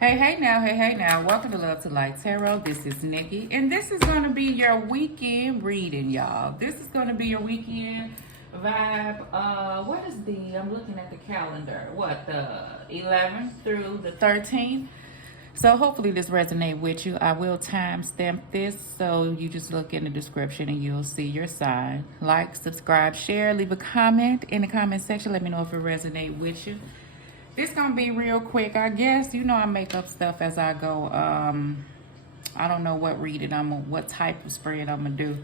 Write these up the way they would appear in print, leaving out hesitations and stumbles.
Hey now. Welcome to Love to Light Tarot. This is Nikki, and this is going to be your weekend reading, y'all. This is going to be your weekend vibe. I'm looking at the calendar. The 11th through the 13th? So hopefully this resonates with you. I will timestamp this, so you just look in the description and you'll see your sign. Like, subscribe, share, leave a comment in the comment section. Let me know if it resonates with you. This gonna be real quick, I guess. You know I make up stuff as I go. I don't know what type of spread I'm gonna do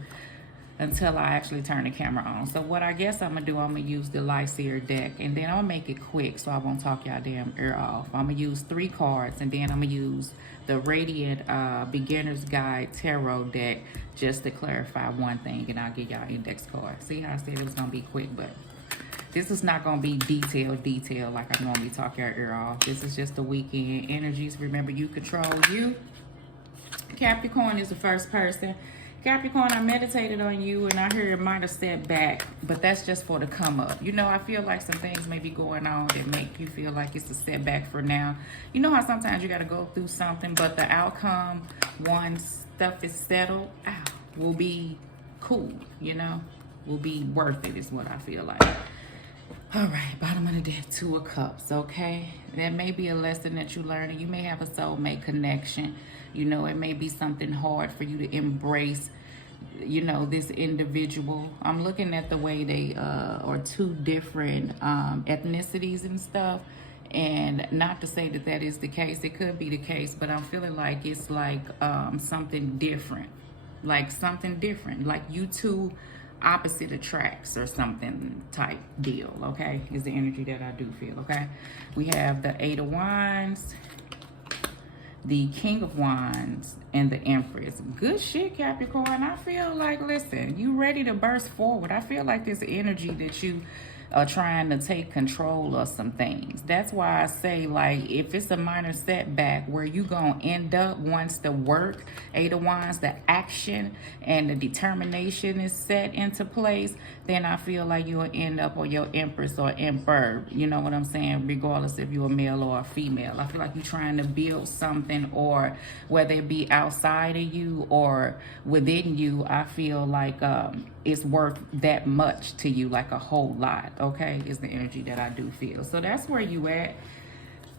until I actually turn the camera on. So what I guess I'm gonna do, I'm gonna use the Lyseer deck, and then I'm gonna make it quick so I won't talk y'all damn ear off. I'm gonna use 3 cards, and then I'm gonna use the Radiant Beginner's Guide Tarot deck just to clarify one thing, and I'll give y'all index cards. See how I said it was gonna be quick, but this is not going to be detailed like I normally talk your ear off. This is just the weekend energies. Remember, you control you. Capricorn is the first person. Capricorn, I meditated on you and I heard a minor setback, but that's just for the come up. You know, I feel like some things may be going on that make you feel like it's a setback for now. You know how sometimes you got to go through something, but the outcome, once stuff is settled, will be cool, you know? Will be worth it is what I feel like. All right, bottom of the deck, 2 of Cups, okay? That may be a lesson that you learn, and you may have a soulmate connection. You know, it may be something hard for you to embrace, you know, this individual. I'm looking at the way they are 2 different ethnicities and stuff. And not to say that that is the case. It could be the case, but I'm feeling like it's like something different. Like something different. Like you two opposite attracts or something type deal, okay? Is the energy that I do feel, okay? We have the 8 of Wands, the King of Wands, and the Empress. Good shit, Capricorn. I feel like, listen, you ready to burst forward. I feel like this energy that you are trying to take control of some things. That's why I say, like, if it's a minor setback where you gonna end up once the work, 8 of Wands, the action and the determination is set into place, then I feel like you'll end up on your Empress or Emperor. You know what I'm saying? Regardless if you're a male or a female. I feel like you're trying to build something, or whether it be outside of you or within you, I feel like it's worth that much to you, like a whole lot, okay, is the energy that I do feel. So that's where you at.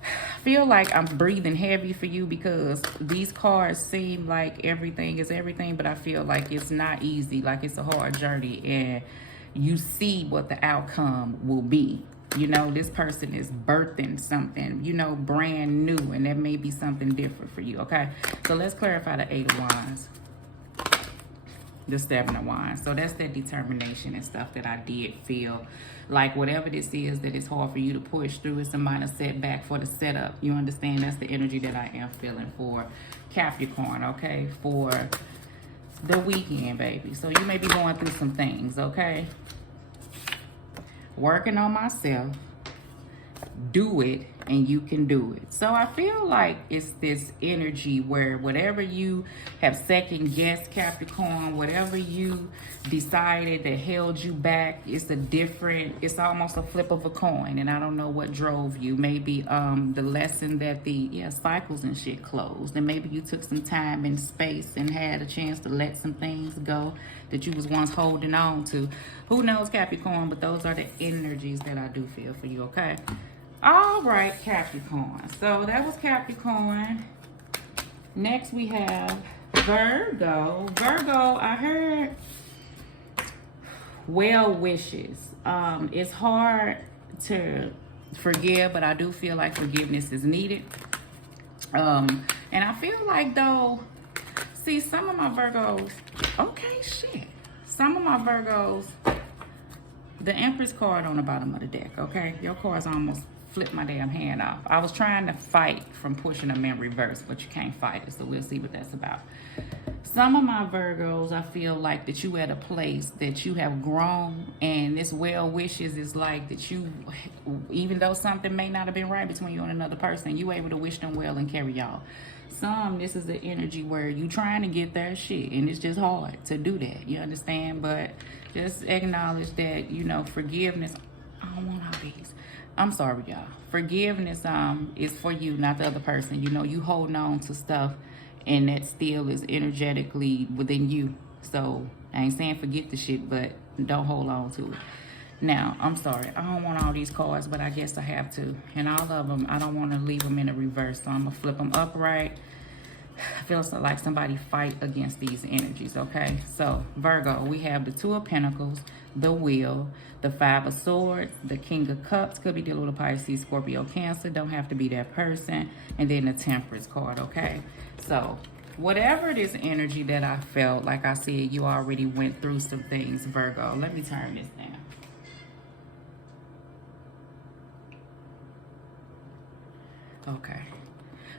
I feel like I'm breathing heavy for you because these cards seem like everything is everything, but I feel like it's not easy, like it's a hard journey, and you see what the outcome will be. You know, this person is birthing something, you know, brand new, and that may be something different for you, okay? So let's clarify the 8 of Wands. The 7 of Wands. So that's that determination and stuff that I did feel like whatever this is that it's hard for you to push through, it's a minor setback for the setup. You understand? That's the energy that I am feeling for Capricorn, okay? For the weekend, baby. So you may be going through some things, okay? Working on myself. Do it and you can do it. So I feel like it's this energy where whatever you have second guessed, Capricorn, whatever you decided that held you back, it's almost a flip of a coin, and I don't know what drove you. Maybe the lesson that the cycles and shit closed, and maybe you took some time and space and had a chance to let some things go that you was once holding on to. Who knows, Capricorn, but those are the energies that I do feel for you, okay? All right, Capricorn. So that was Capricorn. Next we have Virgo. Virgo, I heard well wishes. It's hard to forgive, but I do feel like forgiveness is needed. And I feel like, though, see, some of my Virgos, okay, shit. Some of my Virgos, the Empress card on the bottom of the deck, okay? Your card's almost flipped my damn hand off. I was trying to fight from pushing them in reverse, but you can't fight it, so we'll see what that's about. Some of my Virgos, I feel like that you at a place that you have grown, and this well wishes is like that you, even though something may not have been right between you and another person, you able to wish them well and carry y'all. This is the energy where you trying to get their shit, and it's just hard to do that, you understand? But just acknowledge that, you know, forgiveness. I don't want all these. I'm sorry, y'all. Forgiveness is for you, not the other person. You know, you holding on to stuff, and that still is energetically within you. So I ain't saying forget the shit, but don't hold on to it. Now, I'm sorry. I don't want all these cards, but I guess I have to. And all of them, I don't want to leave them in a reverse. So I'm going to flip them upright. I feel like somebody fight against these energies, okay? So, Virgo, we have the Two of Pentacles, the Wheel, the Five of Swords, the King of Cups. Could be dealing with a Pisces, Scorpio, Cancer. Don't have to be that person. And then the Temperance card, okay? So, whatever this energy that I felt, like I said, you already went through some things, Virgo. Let me turn this down. Okay.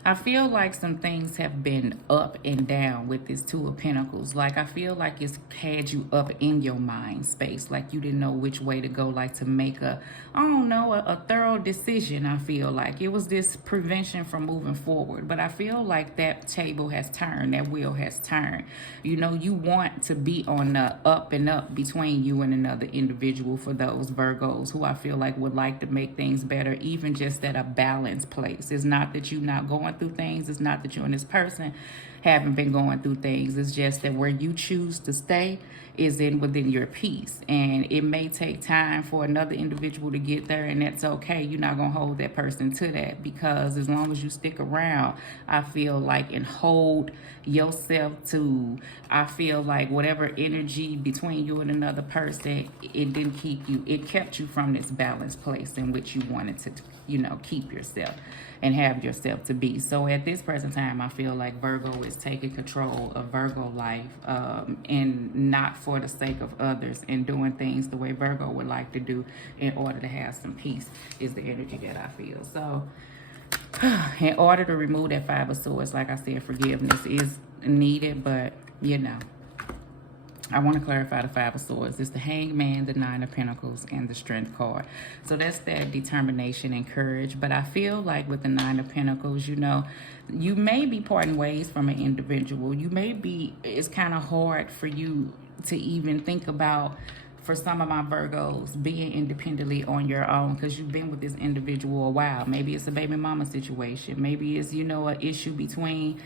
I feel like some things have been up and down with this Two of Pentacles. Like, I feel like it's had you up in your mind space. Like, you didn't know which way to go, like to make a, I don't know, a thorough decision, I feel like. It was this prevention from moving forward. But I feel like that table has turned, that wheel has turned. You know, you want to be on the up and up between you and another individual for those Virgos who I feel like would like to make things better, even just at a balanced place. It's not that you're not going through things. It's not that you and this person haven't been going through things. It's just that where you choose to stay is within your peace, and it may take time for another individual to get there, and that's okay. You're not gonna hold that person to that, because as long as you stick around, I feel like, and hold yourself to, I feel like whatever energy between you and another person, it didn't keep you, it kept you from this balanced place in which you wanted to, you know, keep yourself and have yourself to be. So at this present time, I feel like Virgo is taking control of Virgo life, and not for the sake of others, and doing things the way Virgo would like to do in order to have some peace, is the energy that I feel. So in order to remove that Five of Swords, like I said, forgiveness is needed, but you know, I want to clarify the Five of Swords. It's the Hangman, the Nine of Pentacles, and the Strength card. So that's that determination and courage. But I feel like with the Nine of Pentacles, you know, you may be parting ways from an individual. You may be, it's kind of hard for you to even think about, for some of my Virgos, being independently on your own, because you've been with this individual a while. Maybe it's a baby mama situation. Maybe it's, you know, an issue between,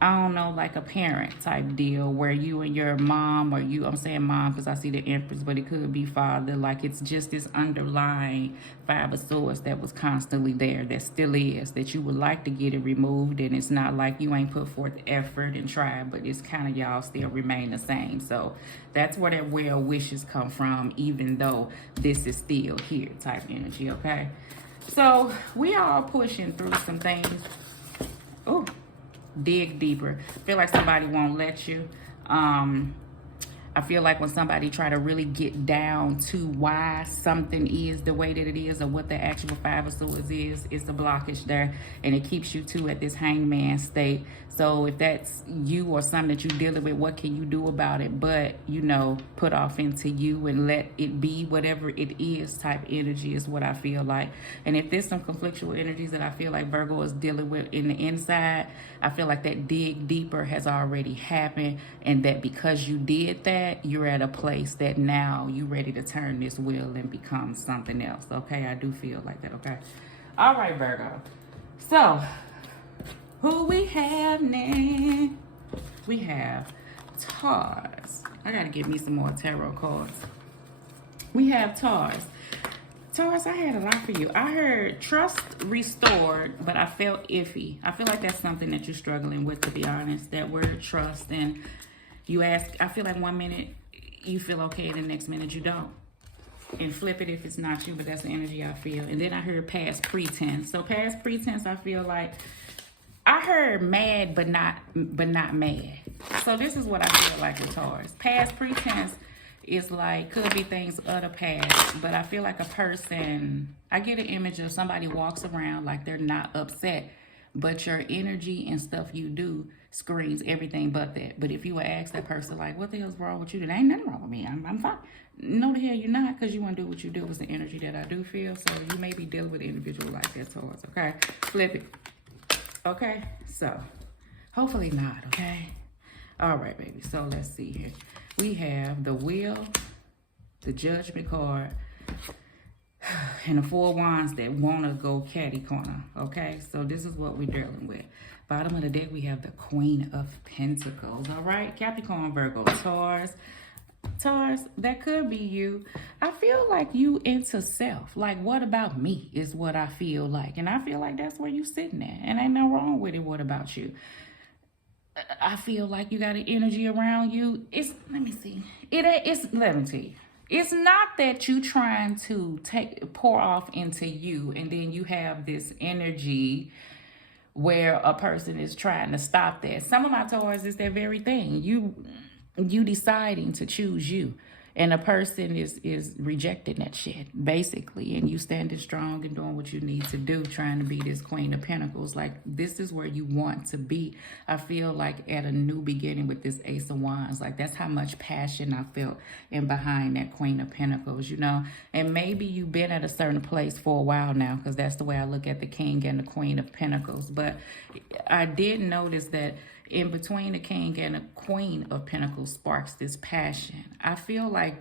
I don't know, like a parent type deal where you and your mom, or you, I'm saying mom because I see the Empress, but it could be father. Like, it's just this underlying Five of Swords that was constantly there, that still is, that you would like to get it removed. And it's not like you ain't put forth effort and tried, but it's kind of y'all still remain the same. So that's where that well wishes come from, even though this is still here type energy, okay? So we all pushing through some things. Oh, dig deeper. I feel like somebody won't let you. I feel like when somebody try to really get down to why something is the way that it is, or what the actual Five of Swords is, it's the blockage there, and it keeps you too at this hangman state. So if that's you or something that you're dealing with, what can you do about it? But, you know, put off into you and let it be whatever it is type energy is what I feel like. And if there's some conflictual energies that I feel like Virgo is dealing with in the inside, I feel like that dig deeper has already happened, and that because you did that, you're at a place that now you're ready to turn this wheel and become something else, okay? I do feel like that, okay? All right, Virgo. So, who we have now? We have Taurus. I gotta get me some more tarot cards. We have Taurus. Taurus, I had a lot for you. I heard trust restored, but I felt iffy. I feel like that's something that you're struggling with, to be honest. That word trust, and you ask, I feel like 1 minute you feel okay, the next minute you don't. And flip it if it's not you, but that's the energy I feel. And then I heard past pretense. So past pretense, I feel like, I heard mad but not mad. So this is what I feel like with Taurus. Past pretense is like, could be things of the past, but I feel like a person, I get an image of somebody walks around like they're not upset, but your energy and stuff you do screams everything but that. But if you would ask that person, like, what the hell's wrong with you? There ain't nothing wrong with me. I'm fine. No, the hell you're not, because you want to do what you do. Is the energy that I do feel. So you may be dealing with an individual like that, Taurus, okay? Flip it. Okay, so hopefully not, okay? All right, baby. So let's see here. We have the Wheel, the Judgment card, And the Four Wands that want to go catty corner. Okay, so this is what we're dealing with. Bottom of the deck, we have the Queen of Pentacles. All right, Capricorn, Virgo, Taurus. Taurus, that could be you. I feel like you into self. Like, what about me is what I feel like. And I feel like that's where you sitting at. And ain't no wrong with it. What about you? I feel like you got an energy around you. Let me see. Let me tell you. It's not that you trying to pour off into you and then you have this energy where a person is trying to stop that. Some of my Taurus is that very thing. You deciding to choose you, and a person is rejecting that shit basically, and you standing strong and doing what you need to do, trying to be this Queen of Pentacles. Like, this is where you want to be. I feel like at a new beginning with this Ace of Wands. Like, that's how much passion I felt in behind that Queen of Pentacles, you know. And maybe you've been at a certain place for a while now, because that's the way I look at the King and the Queen of Pentacles. But I did notice that in between the King and the Queen of Pentacles sparks this passion. I feel like,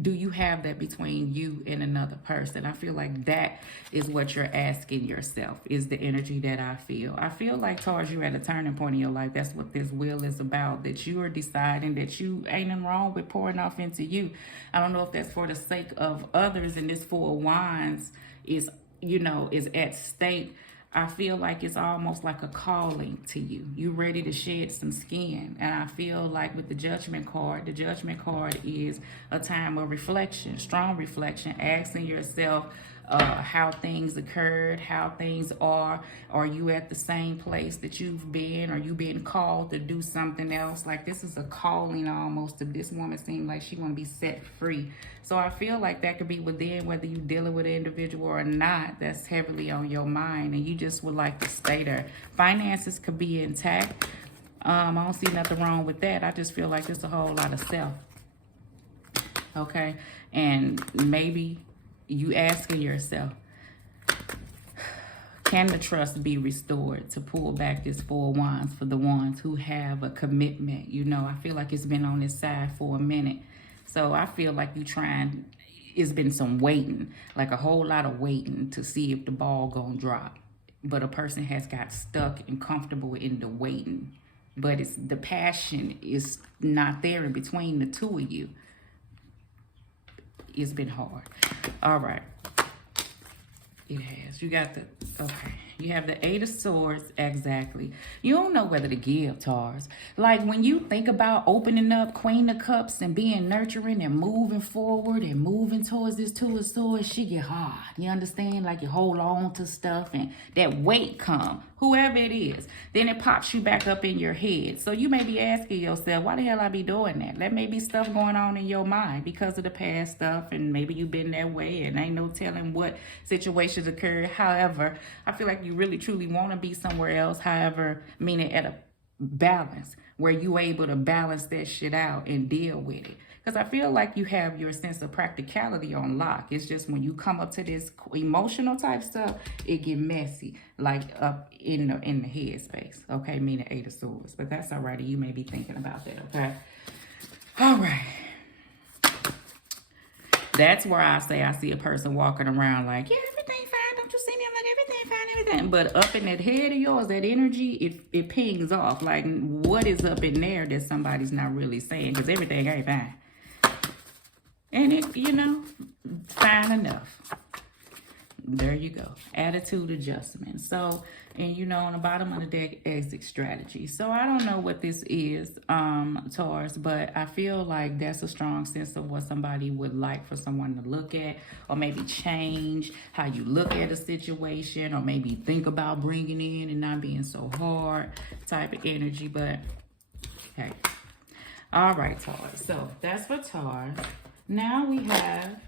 do you have that between you and another person? I feel like that is what you're asking yourself, is the energy that I feel. I feel like, Taurus, you're at a turning point in your life. That's what this wheel is about, that you are deciding that you ain't nothing wrong with pouring off into you. I don't know if that's for the sake of others, and this Four of Wands is, you know, is at stake. I feel like it's almost like a calling to you. You're ready to shed some skin. And I feel like with the Judgment card is a time of reflection, strong reflection, asking yourself how things occurred, how things are. Are you at the same place that you've been? Are you being called to do something else? Like, this is a calling almost. To this woman seems like she want to be set free. So I feel like that could be within, whether you're dealing with an individual or not, that's heavily on your mind, and you just would like to stay there. Finances could be intact. I don't see nothing wrong with that. I just feel like there's a whole lot of self. Okay? And maybe you asking yourself, can the trust be restored, to pull back this Four of Wands for the ones who have a commitment? You know, I feel like it's been on this side for a minute. So I feel like it's been some waiting, like a whole lot of waiting to see if the ball gonna drop. But a person has got stuck and comfortable in the waiting. But the passion is not there in between the two of you. It's been hard. All right. It has. You got you have the Eight of Swords. Exactly. You don't know whether to give, Taurus. Like, when you think about opening up Queen of Cups and being nurturing and moving forward and moving towards this Two of Swords, shit get hard. You understand? Like, you hold on to stuff and that weight come, whoever it is. Then it pops you back up in your head. So you may be asking yourself, why the hell I be doing that? That may be stuff going on in your mind because of the past stuff, and maybe you've been that way and ain't no telling what situations occurred. However, I feel like you really truly want to be somewhere else. However, meaning at a balance where you able to balance that shit out and deal with it. Because I feel like you have your sense of practicality on lock. It's just when you come up to this emotional type stuff, it get messy, like up in the head space. Okay, meaning Eight of Swords. But that's all right. You may be thinking about that. Okay. All right. That's where I say I see a person walking around like, yeah, everything fine. Don't you see me? I'm like, everything fine, everything. But up in that head of yours, that energy, it pings off. Like, what is up in there that somebody's not really saying? Because everything ain't fine. And it, you know, fine enough. There you go. Attitude adjustment. So, and you know, on the bottom of the deck, exit strategy. So I don't know what this is, Taurus, but I feel like that's a strong sense of what somebody would like for someone to look at, or maybe change how you look at a situation, or maybe think about bringing in and not being so hard type of energy. But okay. All right, Taurus. So that's for Taurus. Now we have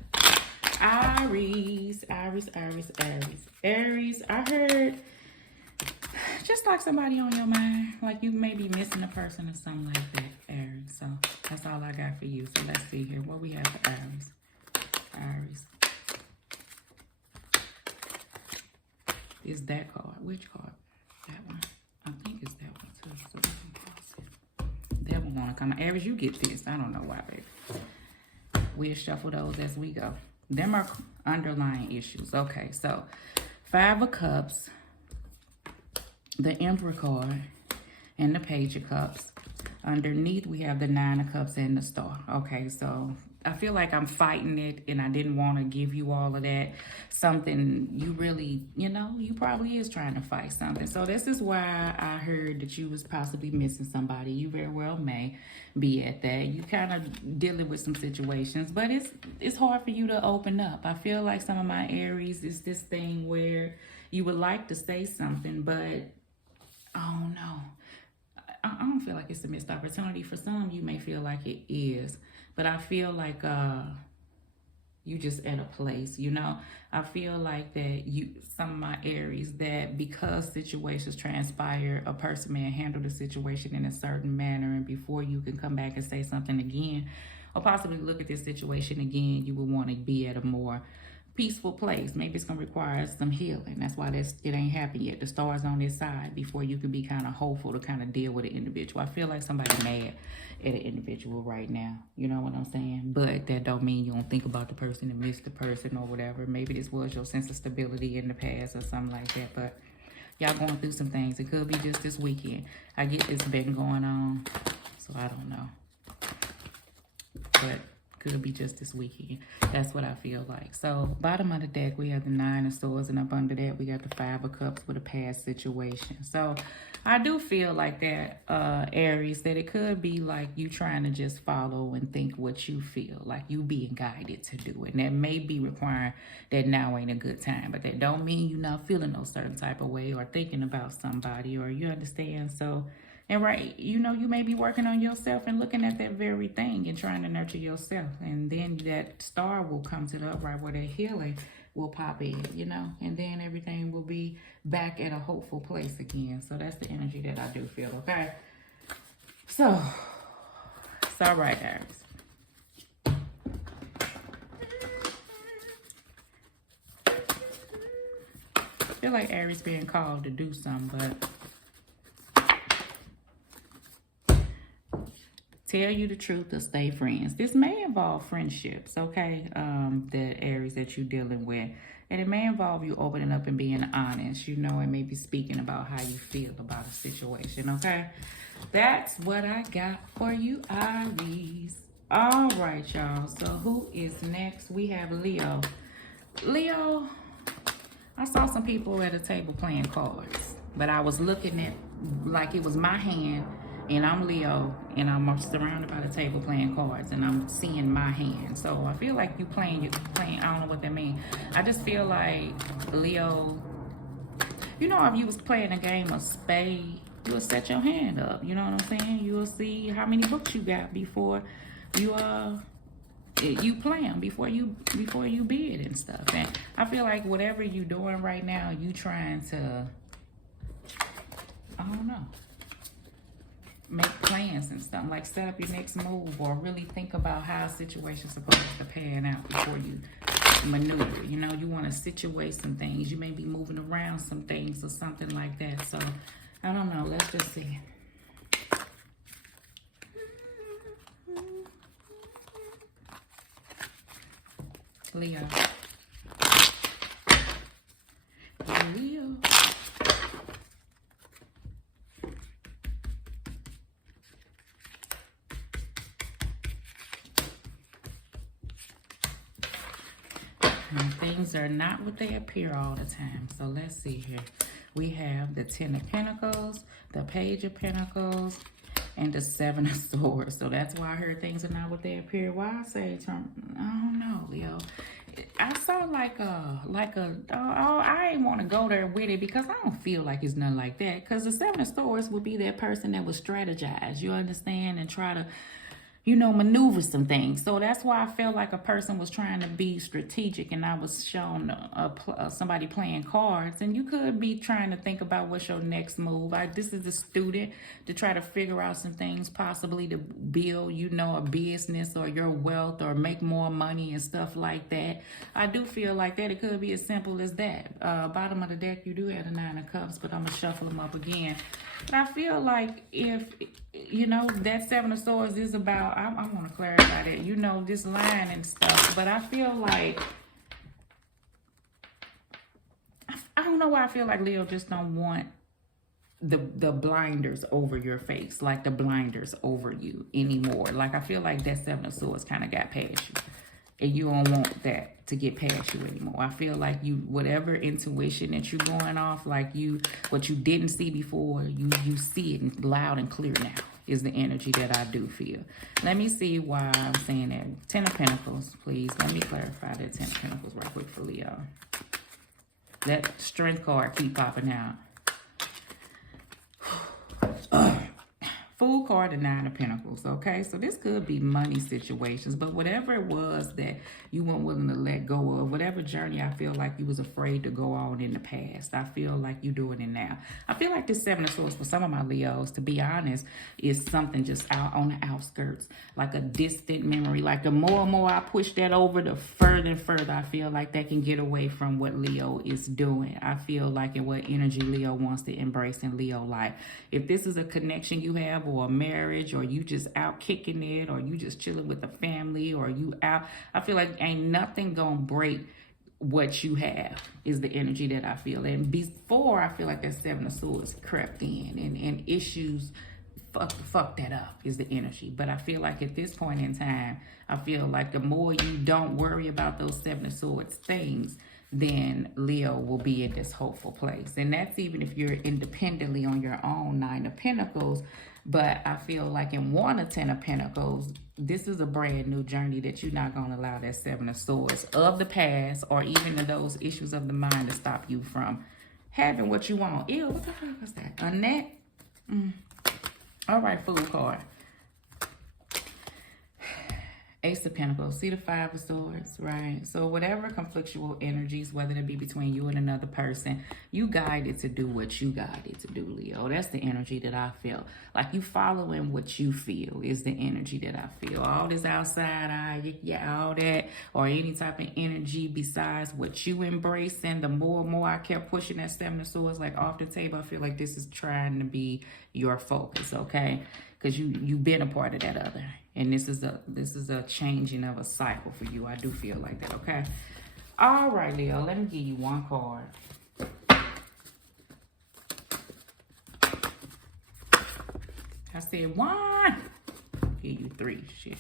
Aries. Aries, I heard just like somebody on your mind, like you may be missing a person or something like that, Aries. So that's all I got for you. So let's see here what we have for Aries. Aries. Is that card? Which card? That one. I think it's that one too. So we can pause it. That one wanna come. Aries, you get this. I don't know why, baby. We'll shuffle those as we go. Them are underlying issues. Okay, so Five of Cups, the Emperor card, and the Page of Cups. Underneath, we have the Nine of Cups and the Star. Okay, so I feel like I'm fighting it, and I didn't want to give you all of that. Something you really, you probably is trying to fight something. So this is why I heard that you was possibly missing somebody. You very well may be at that. You kind of dealing with some situations, but it's hard for you to open up. I feel like some of my Aries is this thing where you would like to say something, but I don't know. I don't feel like it's a missed opportunity. For some, you may feel like it is, but I feel like you just at a place, I feel like that some of my Aries, that because situations transpire, a person may handle the situation in a certain manner, and before you can come back and say something again, or possibly look at this situation again, you would want to be at a more peaceful place. Maybe it's gonna require some healing. That's why it ain't happened yet. The star's on this side before you can be kind of hopeful to kind of deal with an individual. I feel like somebody mad at an individual right now. You know what I'm saying? But that don't mean you don't think about the person and miss the person or whatever. Maybe this was your sense of stability in the past or something like that. But y'all going through some things. It could be just this weekend. I get it's been going on, so I don't know. But could be just this weekend. That's what I feel like. So bottom of the deck, we have the Nine of Swords, and up under that, we got the Five of Cups with a past situation. So I do feel like that, Aries, that it could be like you trying to just follow and think what you feel, like you being guided to do it. And that may be requiring that now ain't a good time, but that don't mean you not feeling no certain type of way or thinking about somebody, or you understand. So, and right, you may be working on yourself and looking at that very thing and trying to nurture yourself. And then that star will come to the upright where that healing will pop in, and then everything will be back at a hopeful place again. So that's the energy that I do feel, okay? So, it's all right, Aries. I feel like Aries being called to do something, but tell you the truth or stay friends. This may involve friendships, okay? The Aries that you're dealing with. And it may involve you opening up and being honest, and maybe speaking about how you feel about a situation, okay? That's what I got for you, Aries. All right, y'all. So who is next? We have Leo. Leo, I saw some people at a table playing cards, but I was looking at like it was my hand. And I'm Leo, and I'm surrounded by the table playing cards, and I'm seeing my hand. So I feel like you're playing, I don't know what that means. I just feel like, Leo, if you was playing a game of spade, you would set your hand up. You know what I'm saying? You will see how many books you got before you play them, before you bid and stuff. And I feel like whatever you doing right now, you trying to, I don't know, make plans and stuff, like set up your next move, or really think about how a situation's supposed to pan out before you maneuver. You want to situate some things. You may be moving around some things or something like that. So I don't know. Let's just see. Leo. Leo. And things are not what they appear all the time. So let's see here. We have the Ten of Pentacles, the Page of Pentacles, and the Seven of Swords. So that's why I heard things are not what they appear. Why I say, I don't know, Leo. I saw I ain't want to go there with it because I don't feel like it's nothing like that. Because the Seven of Swords would be that person that would strategize, you understand, and try to maneuver some things. So that's why I felt like a person was trying to be strategic, and I was shown somebody playing cards, and you could be trying to think about what's your next move. This is a student to try to figure out some things, possibly to build, a business or your wealth, or make more money and stuff like that. I do feel like that. It could be as simple as that. Bottom of the deck, you do have the Nine of Cups, but I'm going to shuffle them up again. But I feel like if, that Seven of Swords is about, I want to clarify that, this line and stuff. But I feel like know why I feel like Leo just don't want the blinders over your face, like the blinders over you anymore. Like I feel like that Seven of Swords kind of got past you, and you don't want that to get past you anymore. I feel like you, whatever intuition that you're going off, like what you didn't see before, you see it loud and clear now, is the energy that I do feel. Let me see why I'm saying that. Ten of Pentacles, please. Let me clarify that Ten of Pentacles right quick for Leo. That Strength card keep popping out. Fool card, the Nine of Pentacles, okay? So this could be money situations, but whatever it was that you weren't willing to let go of, whatever journey I feel like you was afraid to go on in the past, I feel like you're doing it now. I feel like this Seven of Swords for some of my Leos, to be honest, is something just out on the outskirts, like a distant memory. Like the more and more I push that over, the further and further I feel like that can get away from what Leo is doing. I feel like in what energy Leo wants to embrace in Leo life. If this is a connection you have, or a marriage, or you just out kicking it, or you just chilling with the family, or you out, I feel like ain't nothing gonna break what you have, is the energy that I feel. And before, I feel like that Seven of Swords crept in and issues fuck that up, is the energy. But I feel like at this point in time, I feel like the more you don't worry about those Seven of Swords things, then Leo will be in this hopeful place. And that's even if you're independently on your own, Nine of Pentacles. But I feel like in one of Ten of Pentacles, this is a brand new journey that you're not going to allow that Seven of Swords of the past, or even of those issues of the mind, to stop you from having what you want. Ew, what the fuck was that? A net? All right, Fool card. Ace of Pentacles. See the Five of Swords, right? So whatever conflictual energies, whether it be between you and another person, you guided to do what you guided to do, Leo. That's the energy that I feel. Like you following what you feel is the energy that I feel. All this outside eye, all that, or any type of energy besides what you embracing, the more and more I kept pushing that Seven of Swords like off the table, I feel like this is trying to be your focus, okay? Because you've been a part of that other. And this is a changing of a cycle for you. I do feel like that, okay? All right, Leo, let me give you one card. I said one. Give you three. Shit.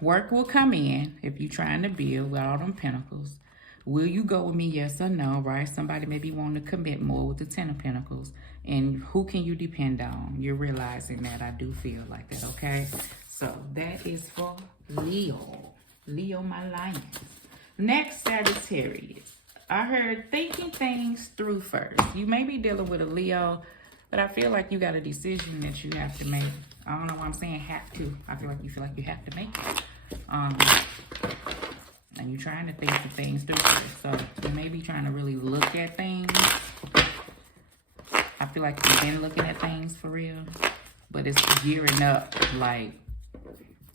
Work will come in if you're trying to build with all them pentacles. Will you go with me, yes or no, right? Somebody may be wanting to commit more with the Ten of Pentacles. And who can you depend on? You're realizing that. I do feel like that, okay? So that is for Leo. Leo, my lion. Next, Sagittarius. I heard thinking things through first. You may be dealing with a Leo, but I feel like you got a decision that you have to make. I don't know why I'm saying have to. I feel like you have to make it. And you're trying to think of things through first. So you may be trying to really look at things. I feel like you've been looking at things for real, but it's gearing up. Like,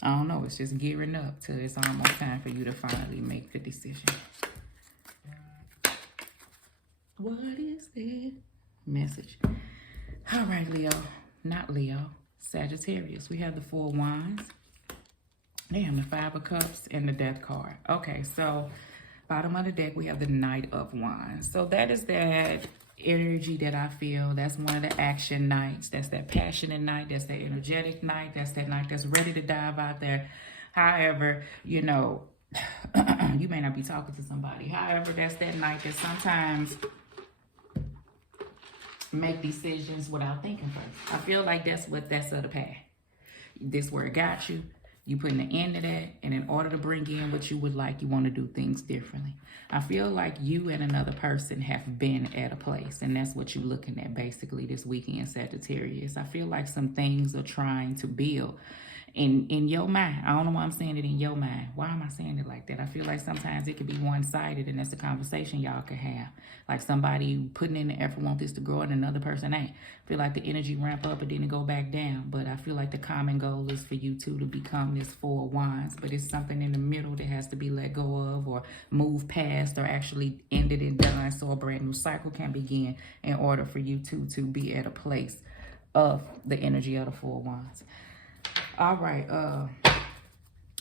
I don't know, it's just gearing up till it's almost time for you to finally make the decision. What is the message? All right, Leo, not Leo, Sagittarius. We have the Four of Wands. Damn, the Five of Cups and the Death card. Okay, so bottom of the deck, we have the Knight of Wands. So that is that energy that I feel. That's one of the action nights. That's that passionate night. That's that energetic night. That's that night that's ready to dive out there. However, you know, you may not be talking to somebody. However, that's that night that sometimes make decisions without thinking first. I feel like that's of the path. This where it got you. You putting an end to that, and in order to bring in what you would like, you want to do things differently. I feel like you and another person have been at a place, and that's what you're looking at basically this weekend, Sagittarius. I feel like some things are trying to build in your mind. I don't know why I'm saying it in your mind. Why am I saying it like that? I feel like sometimes it could be one-sided, and that's a conversation y'all could have. Like somebody putting in the effort, want this to grow, and another person ain't. I feel like the energy ramp up and then it go back down. But I feel like the common goal is for you two to become this Four of Wands. But it's something in the middle that has to be let go of or move past or actually ended and done so a brand new cycle can begin in order for you two to be at a place of the energy of the Four of Wands. All right,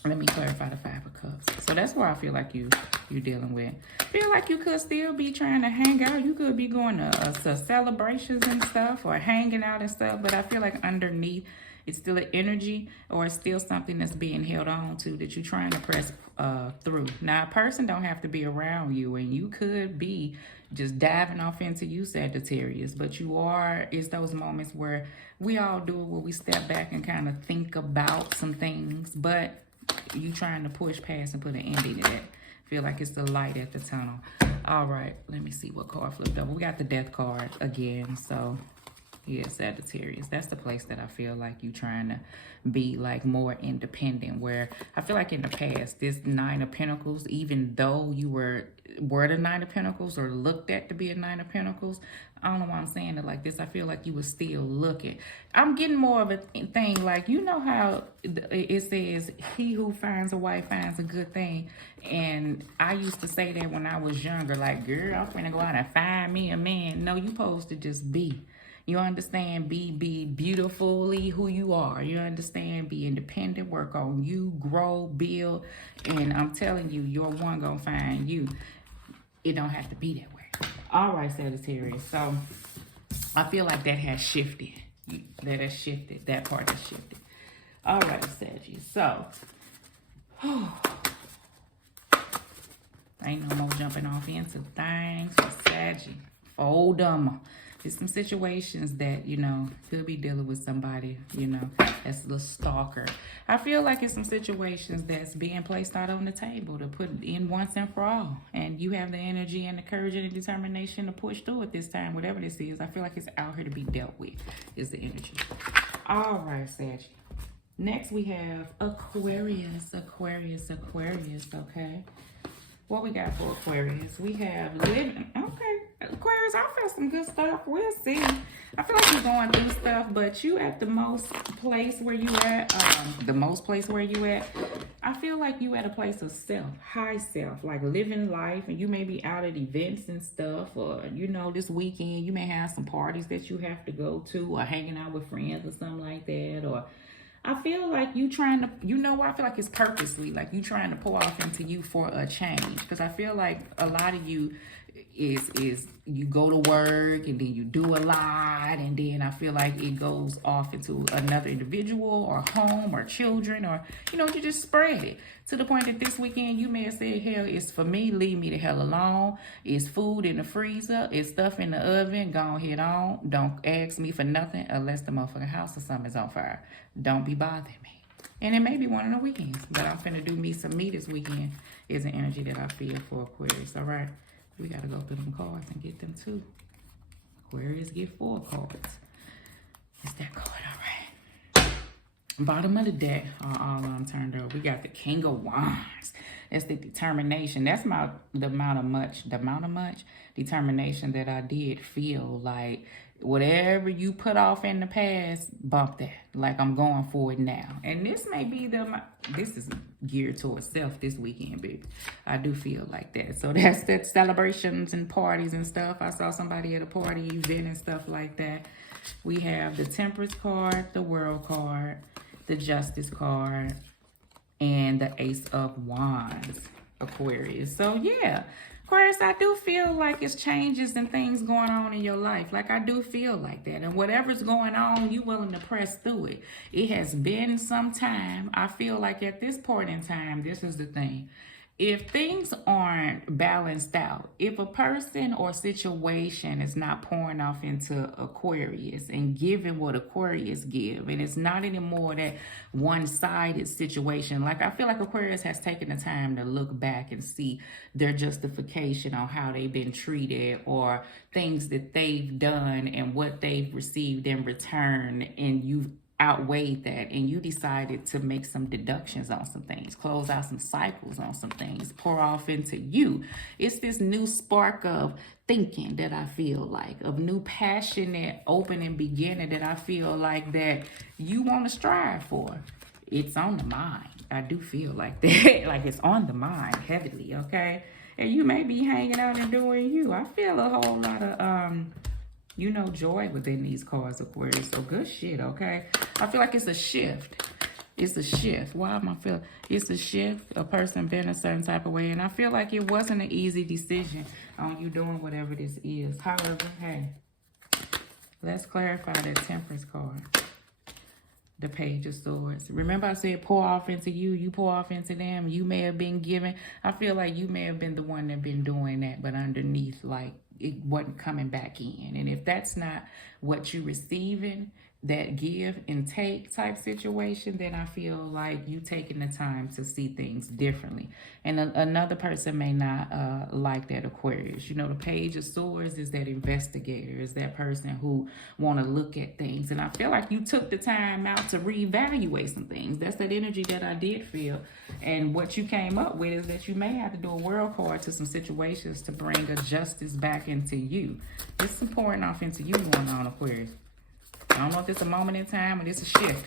Let me clarify the Five of Cups. So that's where I feel like you're dealing with. Feel like you could still be trying to hang out. You could be going to celebrations and stuff, or hanging out and stuff. But I feel like underneath, it's still an energy, or it's still something that's being held on to that you're trying to press through. Now, a person don't have to be around you, and you could be just diving off into you, Sagittarius. But it's those moments where we all do it, where we step back and kind of think about some things, but you trying to push past and put an ending to that. Feel like it's the light at the tunnel. All right, let me see what card flipped over. We got the Death card again. So yeah, Sagittarius. That's the place that I feel like you trying to be like more independent, where I feel like in the past, this Nine of Pentacles, even though you were the Nine of Pentacles or looked at to be a Nine of Pentacles, I don't know why I'm saying it like this. I feel like you were still looking. I'm getting more of a thing like, you know how it says, he who finds a wife finds a good thing. And I used to say that when I was younger, like, girl, I'm finna go out and find me a man. No, you supposed to just be. You understand? Be beautifully who you are. You understand? Be independent. Work on you. Grow. Build. And I'm telling you, your one gonna find you. It don't have to be that way. All right, Sagittarius. So I feel like that has shifted. That part has shifted. All right, Sagittarius. So ain't no more jumping off into things for Sagittarius. Fold them. There's some situations that, you know, could be dealing with somebody, you know, that's the stalker. I feel like it's some situations that's being placed out on the table to put in once and for all. And you have the energy and the courage and the determination to push through it this time, whatever this is. I feel like it's out here to be dealt with, is the energy. All right, Sag. Next we have Aquarius, okay? What we got for Aquarius? We have living. Okay, Aquarius, I feel some good stuff. We'll see. I feel like you're going through stuff, but you at the most place where you at. I feel like you at a place of high self, like living life, and you may be out at events and stuff, or, you know, this weekend you may have some parties that you have to go to, or hanging out with friends or something like that, or I feel like you trying to, you know what, I feel like it's purposely, like you trying to pour off into you for a change. Because I feel like a lot of you is you go to work and then you do a lot, and then I feel like it goes off into another individual or home or children, or, you know, you just spread it to the point that this weekend you may have said, hell, it's for me, leave me the hell alone. It's food in the freezer, it's stuff in the oven, go ahead on. Don't ask me for nothing unless the motherfucking house or something is on fire. Don't be bothering me. And it may be one of the weekends, but I'm finna do me some me this weekend is an energy that I feel for Aquarius. All right, we gotta go through them cards and get them too. Aquarius get 4 cards. It's that card, all right. Bottom of the deck are all on turned over. We got the King of Wands. That's the determination. That's the amount of much determination that I did feel like whatever you put off in the past, bump that. Like, I'm going for it now. And this may be this is geared towards self this weekend, baby. I do feel like that. So that's that celebrations and parties and stuff. I saw somebody at a party event and stuff like that. We have the Temperance card, the World card, the Justice card, and the Ace of Wands, Aquarius. So yeah, Aquarius, I do feel like it's changes and things going on in your life. Like, I do feel like that. And whatever's going on, you willing to press through it. It has been some time. I feel like at this point in time, this is the thing. If things aren't balanced out, if a person or situation is not pouring off into Aquarius and giving what Aquarius give, and it's not anymore that one-sided situation, like, I feel like Aquarius has taken the time to look back and see their justification on how they've been treated, or things that they've done and what they've received in return, and you've outweighed that, and you decided to make some deductions on some things, close out some cycles on some things, pour off into you. It's this new spark of thinking that I feel like, of new passionate opening beginning that I feel like that you want to strive for. It's on the mind. I do feel like that. Like, it's on the mind heavily, okay? And you may be hanging out and doing you. I feel a whole lot of you know, joy within these cards, Aquarius. So good shit, okay? I feel like it's a shift. It's a shift. Why am I feeling? It's a shift. A person been a certain type of way. And I feel like it wasn't an easy decision on you doing whatever this is. However, hey, let's clarify that Temperance card. The Page of Swords. Remember I said pour off into you. You pour off into them. You may have been given. I feel like you may have been the one that been doing that. But underneath, like, it wasn't coming back in. And if that's not what you receiving, that give and take type situation, then I feel like you taking the time to see things differently. And another person may not like that, Aquarius. You know, the Page of Swords is that investigator, is that person who want to look at things. And I feel like you took the time out to reevaluate some things. That's that energy that I did feel. And what you came up with is that you may have to do a world card to some situations to bring a justice back into you. There's some pouring off into you going on, Aquarius. I don't know if it's a moment in time or it's a shift.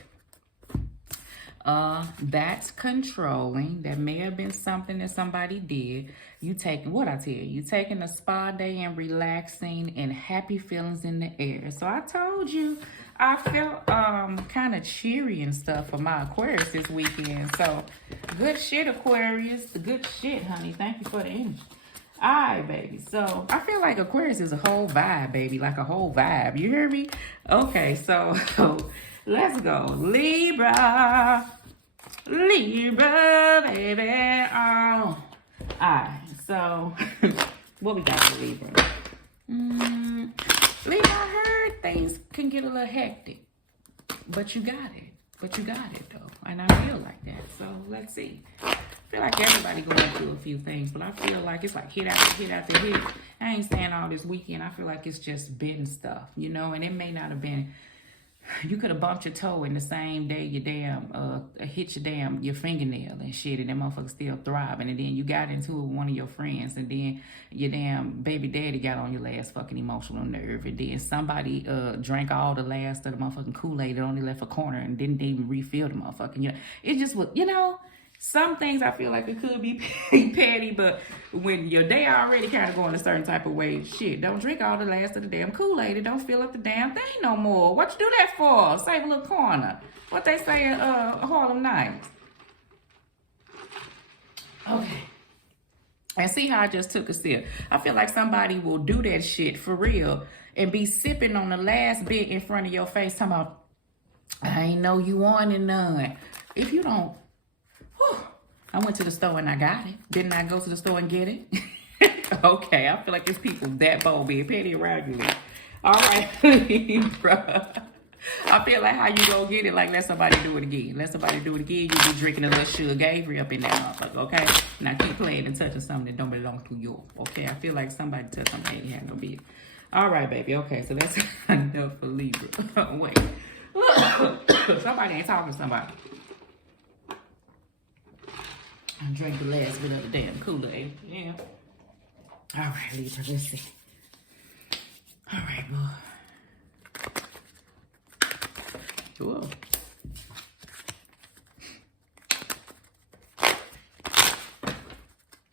That's controlling. That may have been something that somebody did. You taking, what I tell you, you taking a spa day and relaxing and happy feelings in the air. So I told you, I felt kind of cheery and stuff for my Aquarius this weekend. So good shit, Aquarius. The good shit, honey. Thank you for the energy. All right, baby. So I feel like Aquarius is a whole vibe, baby. Like a whole vibe. You hear me? Okay, so let's go. Libra. Libra, baby. Oh. All right, so what we got for Libra? Libra, I heard things can get a little hectic. But you got it. But you got it, though. And I feel like that. So let's see. I feel like everybody going through a few things, but I feel like it's like hit after hit after hit. I ain't saying all this weekend. I feel like it's just been stuff, you know, and it may not have been. You could have bumped your toe in the same day you hit your fingernail and shit, and that motherfucker still thriving. And then you got into it with one of your friends, and then your damn baby daddy got on your last fucking emotional nerve, and then somebody drank all the last of the motherfucking Kool-Aid and only left a corner and didn't even refill the motherfucking. You know, it just was, you know. Some things I feel like it could be petty, but when your day already kind of going a certain type of way, shit, don't drink all the last of the damn Kool-Aid. It don't fill up the damn thing no more. What you do that for? Save a little corner. What they say in Harlem Nights. Okay. And see how I just took a sip. I feel like somebody will do that shit for real and be sipping on the last bit in front of your face talking about, I ain't know you wanted none. If you don't, I went to the store and I got it. Didn't I go to the store and get it? Okay, I feel like it's people that bold being petty around you. All right, Libra. I feel like how you gonna get it, like let somebody do it again. Let somebody do it again. You be drinking a little sugar Avery up in that motherfucker, okay? Now keep playing and touching something that don't belong to you, okay? I feel like somebody touched something that ain't had no business. All right, baby, okay, so that's enough for Libra. Wait. Somebody ain't talking to somebody. I drank the last bit of the damn Kool-Aid. Yeah. All right, Libra, let's see. All right, boy. Whoa.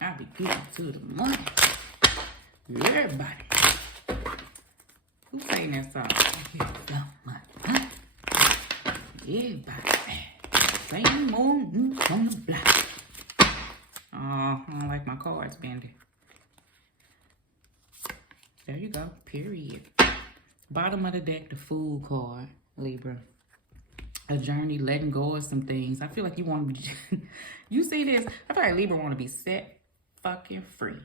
I'll be getting to the money. Everybody. Who sang that song? Get the money. Everybody. Same moon on the block. Oh, I don't like my cards bending. There you go. Period. Bottom of the deck, the Fool card, Libra. A journey, letting go of some things. I feel like you want to be... You see this? I feel like Libra want to be set fucking free.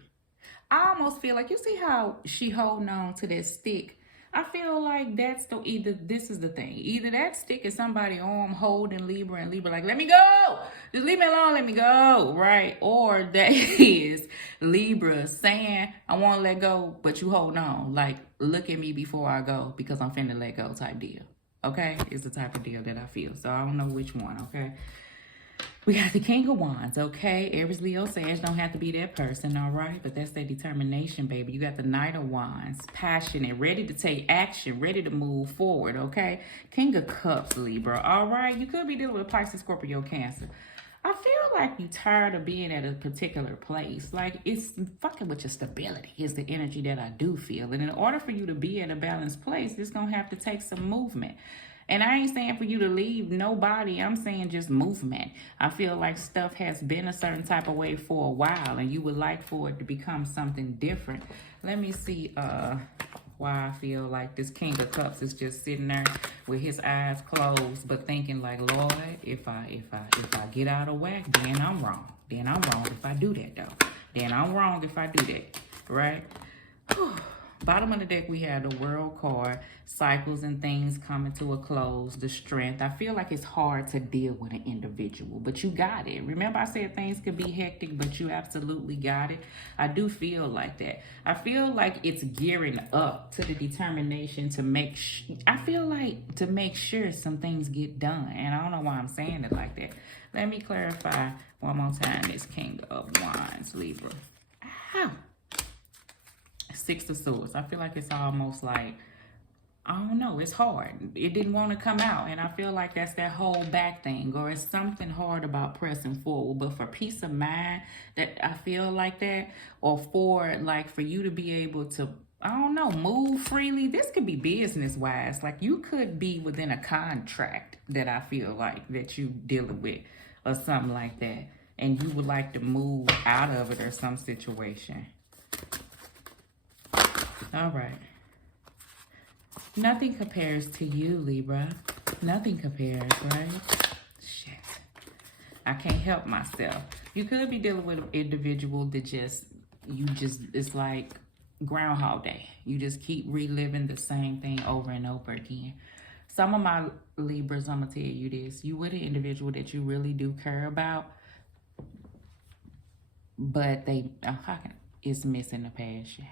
I almost feel like, you see how she holding on to that stick? I feel like that's the, either, this is the thing. Either that stick is somebody arm holding Libra and Libra like, let me go. Just leave me alone, let me go, right? Or that is Libra saying, I want to let go, but you hold on. Like, look at me before I go because I'm finna let go type deal. Okay? It's the type of deal that I feel. So I don't know which one, okay? We got the King of Wands, okay? Aries, Leo, Sag don't have to be that person, all right? But that's their determination, baby. You got the Knight of Wands, passionate, ready to take action, ready to move forward, okay? King of Cups, Libra, all right? You could be dealing with Pisces, Scorpio, Cancer. I feel like you tired of being at a particular place. Like it's fucking with your stability is the energy that I do feel. And in order for you to be in a balanced place, it's gonna have to take some movement. And I ain't saying for you to leave nobody. I'm saying just movement. I feel like stuff has been a certain type of way for a while and you would like for it to become something different. Let me see why I feel like this King of Cups is just sitting there with his eyes closed, but thinking like, Lord, if I get out of whack, then I'm wrong. Then I'm wrong if I do that though. Then I'm wrong if I do that, right? Bottom of the deck, we have the World card, cycles and things coming to a close, the Strength. I feel like it's hard to deal with an individual, but you got it. Remember I said things could be hectic, but you absolutely got it. I do feel like that. I feel like it's gearing up to the determination to make sure some things get done. And I don't know why I'm saying it like that. Let me clarify one more time. This King of Wands, Libra. Ow. Six of Swords. I feel like it's almost like, I don't know, it's hard. It didn't want to come out. And I feel like that's that whole back thing, or it's something hard about pressing forward. But for peace of mind, that I feel like that, or for like for you to be able to, I don't know, move freely. This could be business wise. Like you could be within a contract that I feel like that you dealing with or something like that. And you would like to move out of it or some situation. All right. Nothing compares to you, Libra. Nothing compares, right? Shit. I can't help myself. You could be dealing with an individual that it's like Groundhog Day. You just keep reliving the same thing over and over again. Some of my Libras, I'm going to tell you this. You with an individual that you really do care about, but it's missing the passion.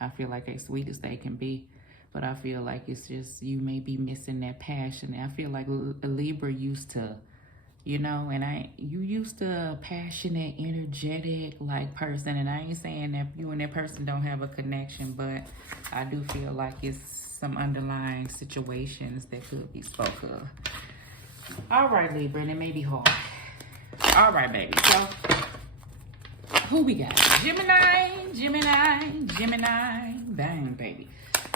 I feel like they sweet as they can be, but I feel like it's just, you may be missing that passion. I feel like a Libra used to, you know, and you used to a passionate, energetic, like person, and I ain't saying that you and that person don't have a connection, but I do feel like it's some underlying situations that could be spoke of. All right, Libra, and it may be hard. All right, baby, so who we got? Gemini. Bang, baby.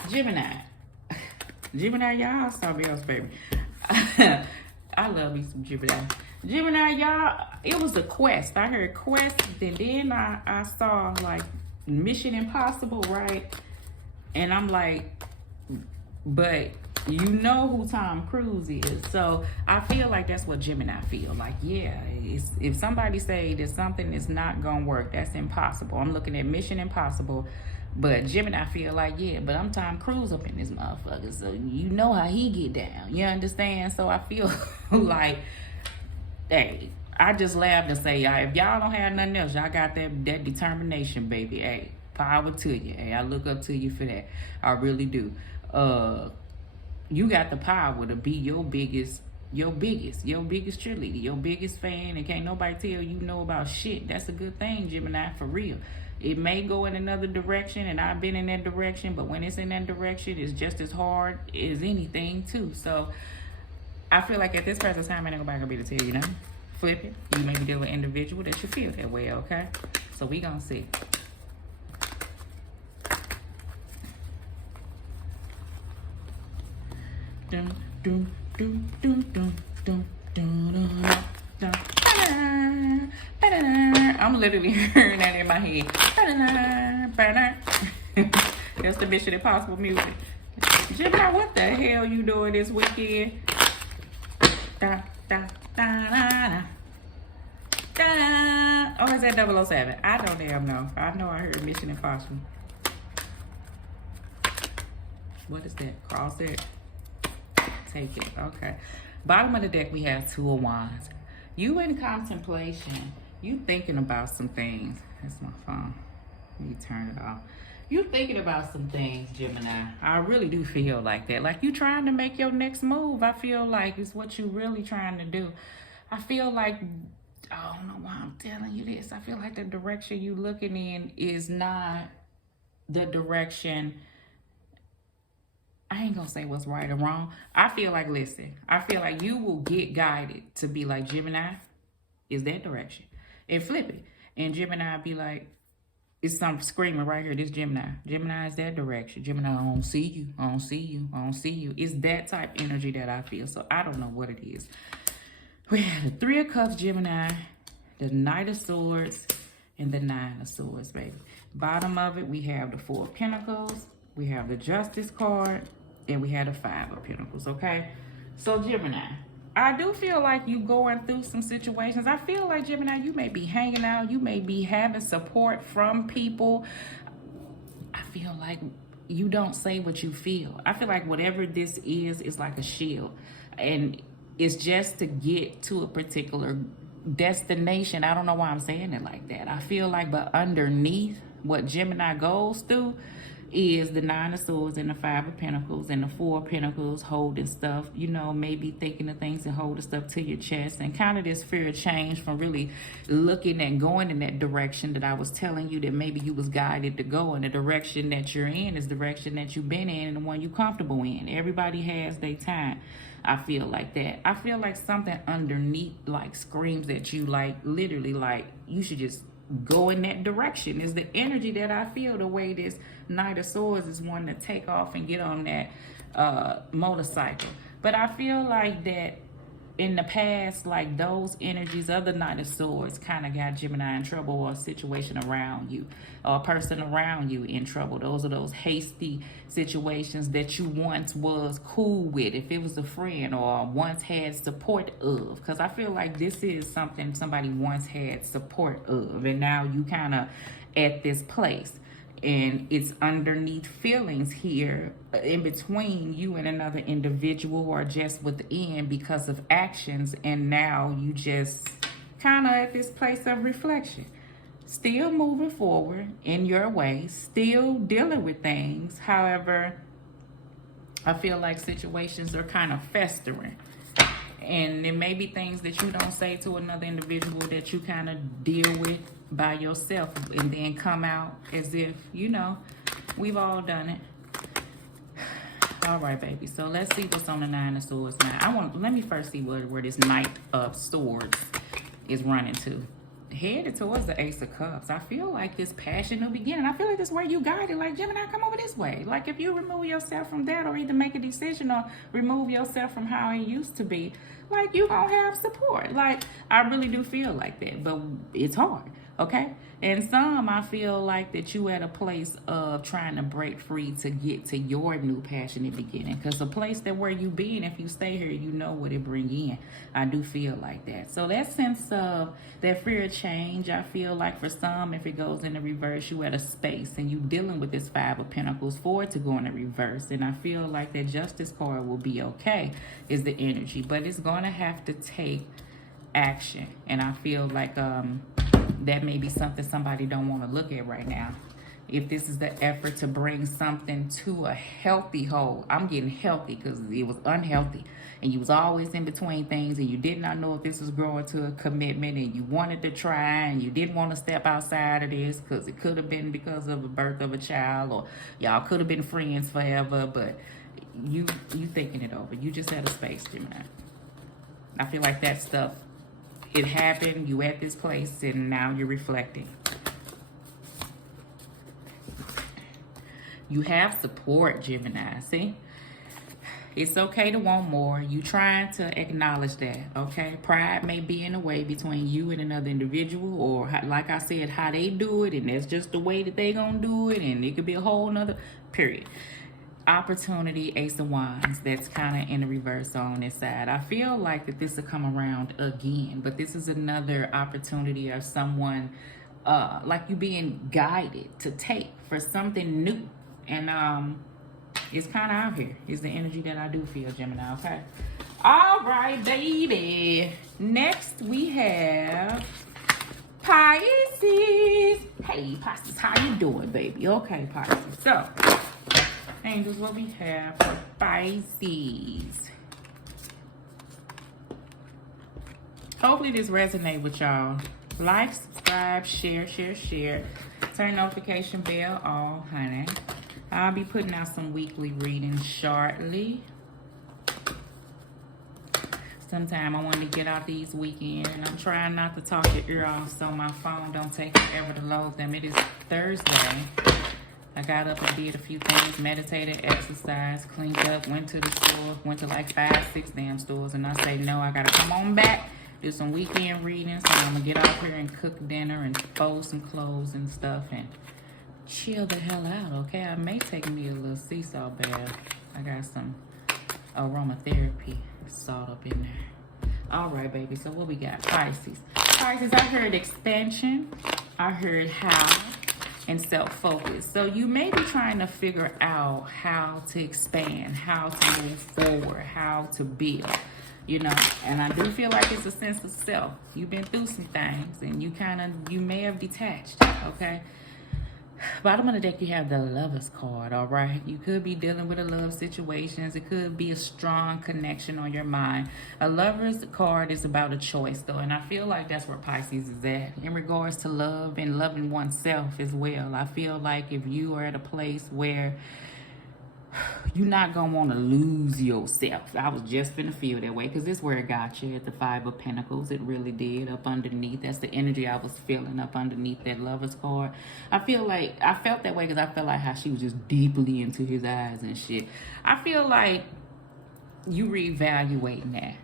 Gemini, y'all. Something else, baby. I love me some Gemini. Gemini, y'all. It was a quest. I heard quest, and then I saw like Mission Impossible, right? And I'm like, but you know who Tom Cruise is. So I feel like that's what Gemini feel like. Yeah, if somebody say that something is not gonna work, that's impossible. I'm looking at Mission Impossible, but Gemini feel like, yeah, but I'm Tom Cruise up in this motherfucker, so you know how he get down. You understand? So I feel like, hey, I just laugh and say, if y'all don't have nothing else, y'all got that determination, baby. Hey, power to you. Hey, I look up to you for that. I really do. You got the power to be your biggest cheerleader, your biggest fan, and can't nobody tell you know about shit. That's a good thing, Gemini, for real. It may go in another direction, and I've been in that direction, but when it's in that direction, it's just as hard as anything, too. So I feel like at this present time, ain't nobody gonna be able to tell you nothing. Flip it. You may be dealing with an individual that you feel that way, okay? So we gonna see. Dun, dun, dun, dun, dun, dun, dun, dun, dun. I'm literally hearing that in my head. That's the Mission Impossible music. Gemini, what the hell you doing this weekend? Da, da, da, da, da. Oh, is that 007? I don't damn know. I know I heard Mission Impossible. What is that? Cross it. Take it. Okay. Bottom of the deck, we have Two of Wands. You in contemplation. You thinking about some things. That's my phone. Let me turn it off. You thinking about some things, Gemini. I really do feel like that. Like you trying to make your next move. I feel like it's what you really trying to do. I feel like, I don't know why I'm telling you this. I feel like the direction you looking in is not the direction. I ain't gonna say what's right or wrong. I feel like, listen, I feel like you will get guided to be like, Gemini, is that direction. And flip it. And Gemini be like, it's some screaming right here. This Gemini. Gemini is that direction. Gemini, I don't see you. I don't see you. I don't see you. It's that type energy that I feel. So I don't know what it is. We have the Three of Cups, Gemini, the Knight of Swords, and the Nine of Swords, baby. Bottom of it, we have the Four of Pentacles. We have the Justice card. And we have the Five of Pentacles, okay? So, Gemini, I do feel like you going through some situations. I feel like, Gemini, you may be hanging out. You may be having support from people. I feel like you don't say what you feel. I feel like whatever this is like a shield. And it's just to get to a particular destination. I don't know why I'm saying it like that. I feel like, but underneath what Gemini goes through is the Nine of Swords and the Five of Pentacles and the Four of Pentacles, holding stuff, you know, maybe thinking of things and holding stuff to your chest, and kind of this fear of change from really looking at going in that direction that I was telling you that maybe you was guided to go, and the direction that you're in is the direction that you've been in and the one you're comfortable in. Everybody has their time. I feel like that. I feel like something underneath like screams at you, like literally like you should just go in that direction. Is the energy that I feel, the way this Knight of Swords is wanting to take off and get on that motorcycle. But I feel like that in the past, like those energies of the Knight of Swords kind of got Gemini in trouble, or a situation around you, or a person around you in trouble. Those are those hasty situations that you once was cool with, if it was a friend, or once had support of. Because I feel like this is something somebody once had support of, and now you kind of at this place. And it's underneath feelings here in between you and another individual, or just within, because of actions. And now you just kind of at this place of reflection, still moving forward in your way, still dealing with things. However, I feel like situations are kind of festering. And there may be things that you don't say to another individual that you kind of deal with by yourself, and then come out as if, you know, we've all done it. All right, baby. So let's see what's on the Nine of Swords now. Let me first see where this Knight of Swords is running to. Headed towards the Ace of Cups. I feel like this passionate beginning. I feel like this is where you got it. Like, Gemini, come over this way. Like, if you remove yourself from that, or either make a decision or remove yourself from how it used to be, like, you gonna have support. Like, I really do feel like that, but it's hard. Okay? And some, I feel like that you at a place of trying to break free to get to your new passionate beginning. Because the place that where you been, if you stay here, you know what it bring in. I do feel like that. So that sense of that fear of change, I feel like for some, if it goes in the reverse, you at a space and you dealing with this Five of Pentacles for it to go in the reverse. And I feel like that Justice card will be okay, is the energy. But it's going to have to take action. And I feel like that may be something somebody don't want to look at right now. If this is the effort to bring something to a healthy whole. I'm getting healthy because it was unhealthy. And you was always in between things, and you did not know if this was growing to a commitment, and you wanted to try, and you didn't want to step outside of this because it could have been because of the birth of a child, or y'all could have been friends forever, but you thinking it over. You just had a space, Gemini. I feel like that stuff, it happened, you at this place, and now you're reflecting. You have support, Gemini. See? It's okay to want more. You trying to acknowledge that, okay? Pride may be in the way between you and another individual, or like I said, how they do it, and that's just the way that they gonna do it, and it could be a whole nother period. Opportunity, Ace of Wands, that's kind of in the reverse on this side. I feel like that this will come around again, but this is another opportunity of someone like you being guided to take for something new. And it's kind of out here. It's the energy that I do feel, Gemini, okay? All right, baby. Next, we have Pisces. Hey, Pisces, how you doing, baby? Okay, Pisces. So, angels, what we have for Pisces. Hopefully this resonates with y'all. Like, subscribe, share. Turn notification bell on, honey. I'll be putting out some weekly readings shortly. Sometime I wanted to get out these weekends, and I'm trying not to talk your ear off so my phone don't take forever to load them. It is Thursday. I got up and did a few things, meditated, exercised, cleaned up, went to the store, went to like 5, 6 damn stores, and I say, no, I gotta come on back, do some weekend reading, so I'm gonna get out here and cook dinner and fold some clothes and stuff and chill the hell out, okay? I may take me a little sea salt bath. I got some aromatherapy salt up in there. All right, baby, so what we got? Pisces. Pisces, I heard expansion, I heard how, and self-focus. So you may be trying to figure out how to expand, how to move forward, how to build, you know, and I do feel like it's a sense of self. You've been through some things and you may have detached, okay? Bottom of the deck, you have the Lover's card, all right? You could be dealing with a love situations. It could be a strong connection on your mind. A Lover's card is about a choice, though, and I feel like that's where Pisces is at in regards to love and loving oneself as well. I feel like if you are at a place where you're not going to want to lose yourself. I was just finna feel that way because this is where it got you at the Five of Pentacles. It really did up underneath. That's the energy I was feeling up underneath that Lover's card. I feel like I felt that way because I felt like how she was just deeply into his eyes and shit. I feel like you reevaluating that.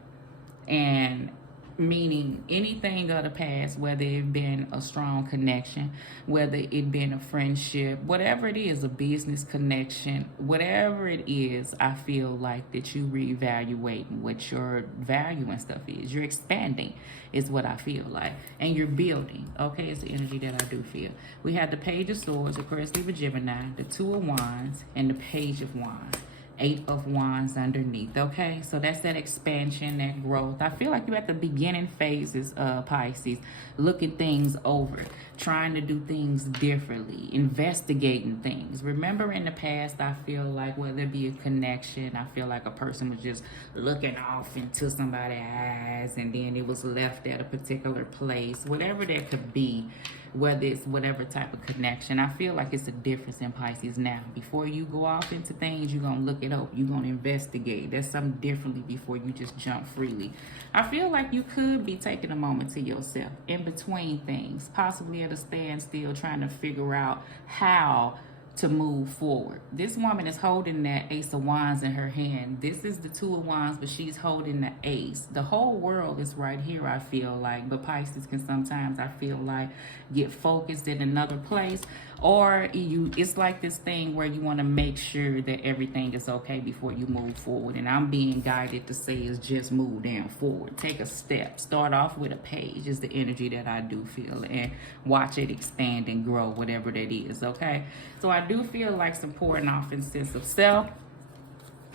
And meaning anything of the past, whether it been a strong connection, whether it been a friendship, whatever it is, a business connection, whatever it is, I feel like that you reevaluating what your value and stuff is. You're expanding is what I feel like. And you're building. Okay, it's the energy that I do feel. We had the Page of Swords, Aquarius, Libra, Gemini, the Two of Wands, and the Page of Wands. 8 of Wands underneath, okay? So that's that expansion, that growth. I feel like you're at the beginning phases of Pisces, looking things over, trying to do things differently, investigating things. Remember in the past, I feel like whether it be a connection, I feel like a person was just looking off into somebody's eyes and then it was left at a particular place, whatever that could be, whether it's whatever type of connection. I feel like it's a difference in Pisces now. Before you go off into things, you're going to look it up. You're going to investigate. There's something differently before you just jump freely. I feel like you could be taking a moment to yourself in between things, possibly at a standstill, trying to figure out how to move forward. This woman is holding that Ace of Wands in her hand. This is the Two of Wands, but she's holding the Ace. The whole world is right here, I feel like, but Pisces can sometimes, I feel like, get focused in another place, or it's like this thing where you want to make sure that everything is okay before you move forward. And I'm being guided to say is just move down forward. Take a step. Start off with a page is the energy that I do feel, and watch it expand and grow, whatever that is, okay? So I do feel like some pouring off in sense of self,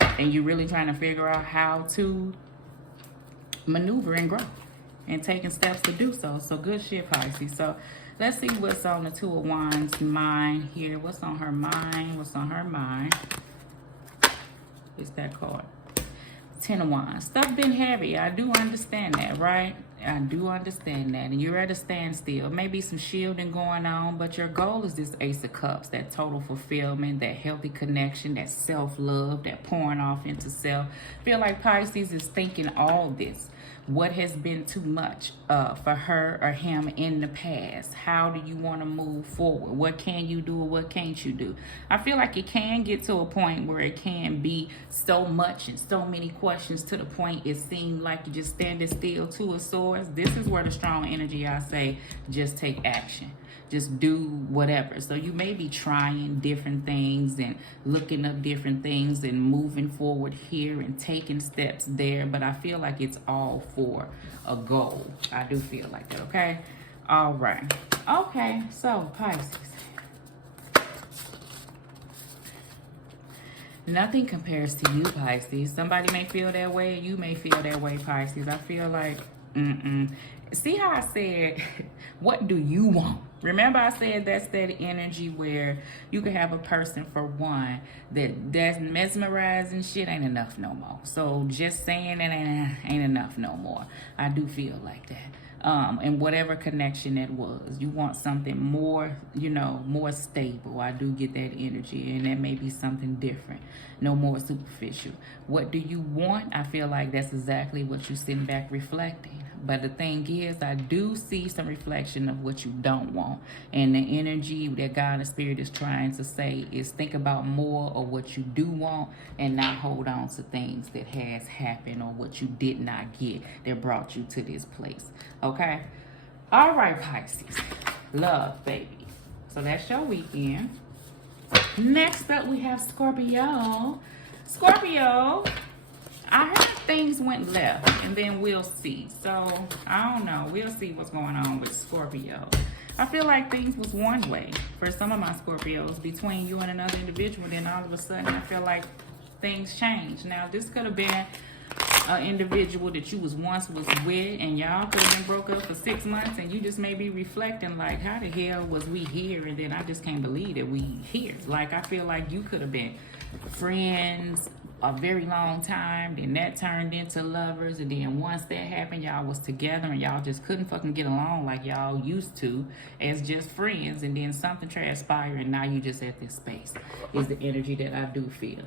and you're really trying to figure out how to maneuver and grow and taking steps to do so. So good shit, Pisces. So let's see what's on the Two of Wands mind here. What's on her mind? What's on her mind? It's that card. 10 of Wands. Stuff been heavy. I do understand that, right? I do understand that. And you're at a standstill. Maybe some shielding going on, but your goal is this Ace of Cups, that total fulfillment, that healthy connection, that self-love, that pouring off into self. I feel like Pisces is thinking all this. What has been too much for her or him in the past? How do you want to move forward? What can you do or what can't you do? I feel like it can get to a point where it can be so much and so many questions to the point it seems like you just standing still. Two of Swords. This is where the strong energy, I say, just take action. Just do whatever. So you may be trying different things and looking up different things and moving forward here and taking steps there. But I feel like it's all for a goal. I do feel like that, okay? All right. Okay, so Pisces. Nothing compares to you, Pisces. Somebody may feel that way. You may feel that way, Pisces. I feel like, See how I said, what do you want? Remember I said that's that energy where you can have a person, for one, that's mesmerizing shit ain't enough no more. So just saying that ain't enough no more. I do feel like that. And whatever connection that was. You want something more, more stable. I do get that energy, and that may be something different. No more superficial. What do you want? I feel like that's exactly what you're sitting back reflecting. But the thing is, I do see some reflection of what you don't want. And the energy that God and Spirit is trying to say is think about more of what you do want and not hold on to things that has happened or what you did not get that brought you to this place. Okay? All right, Pisces. Love, baby. So that's your weekend. Next up, we have Scorpio. Scorpio, I heard things went left, and then we'll see. So, I don't know. We'll see what's going on with Scorpio. I feel like things was one way for some of my Scorpios between you and another individual. Then all of a sudden, I feel like things changed. Now, this could have been an individual that you was with, and y'all could have been broke up for 6 months, and you just may be reflecting like, how the hell was we here? And then I just can't believe that we here. Like, I feel like you could have been friends a very long time, then that turned into lovers, and then once that happened, y'all was together and y'all just couldn't fucking get along like y'all used to as just friends, and then something transpired and now you just at this space is the energy that I do feel.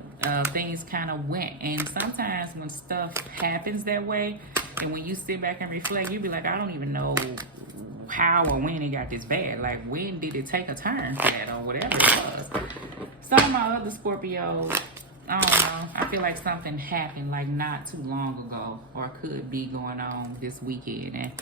Things kind of went, and sometimes when stuff happens that way and when you sit back and reflect, you be like, I don't even know how or when it got this bad. Like, when did it take a turn for that or whatever it was. Some of my other Scorpios, I don't know. I feel like something happened like not too long ago or could be going on this weekend.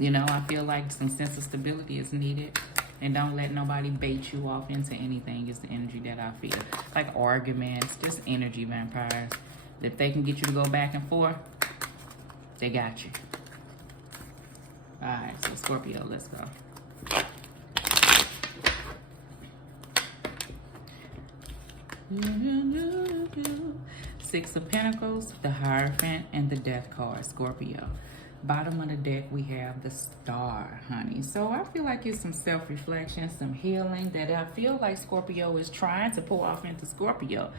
And, I feel like some sense of stability is needed. And don't let nobody bait you off into anything is the energy that I feel. Like arguments, just energy vampires. If they can get you to go back and forth, they got you. All right, so Scorpio, let's go. Six of Pentacles, the Hierophant, and the Death card, Scorpio. Bottom of the deck, we have the Star, honey. So I feel like it's some self-reflection, some healing that I feel like Scorpio is trying to pull off into Scorpio.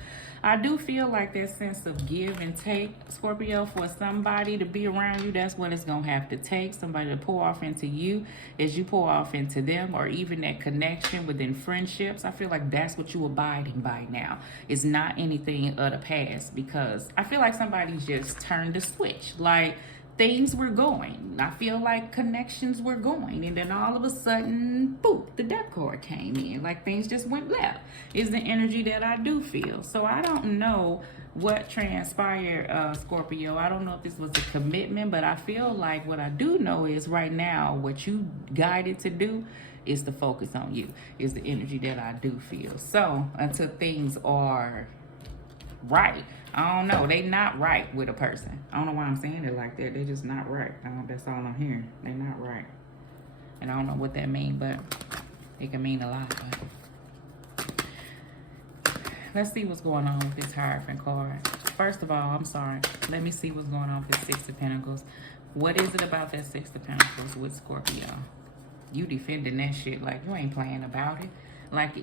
I do feel like that sense of give and take, Scorpio, for somebody to be around you, that's what it's going to have to take. Somebody to pour off into you as you pour off into them, or even that connection within friendships. I feel like that's what you're abiding by now. It's not anything of the past, because I feel like somebody just turned the switch. Like, things were going. I feel like connections were going. And then all of a sudden, boop, the Death card came in. Like, things just went left. Is the energy that I do feel. So I don't know what transpired, Scorpio. I don't know if this was a commitment, but I feel like what I do know is right now, what you guided to do is to focus on you. Is the energy that I do feel. So until things are right, I don't know. They not right with a person. I don't know why I'm saying it like that. They just not right. That's all I'm hearing. They not right. And I don't know what that means, but it can mean a lot. But let's see what's going on with this Hierophant card. First of all, I'm sorry. Let me see what's going on with this Six of Pentacles. What is it about that Six of Pentacles with Scorpio? You defending that shit like you ain't playing about it. Like,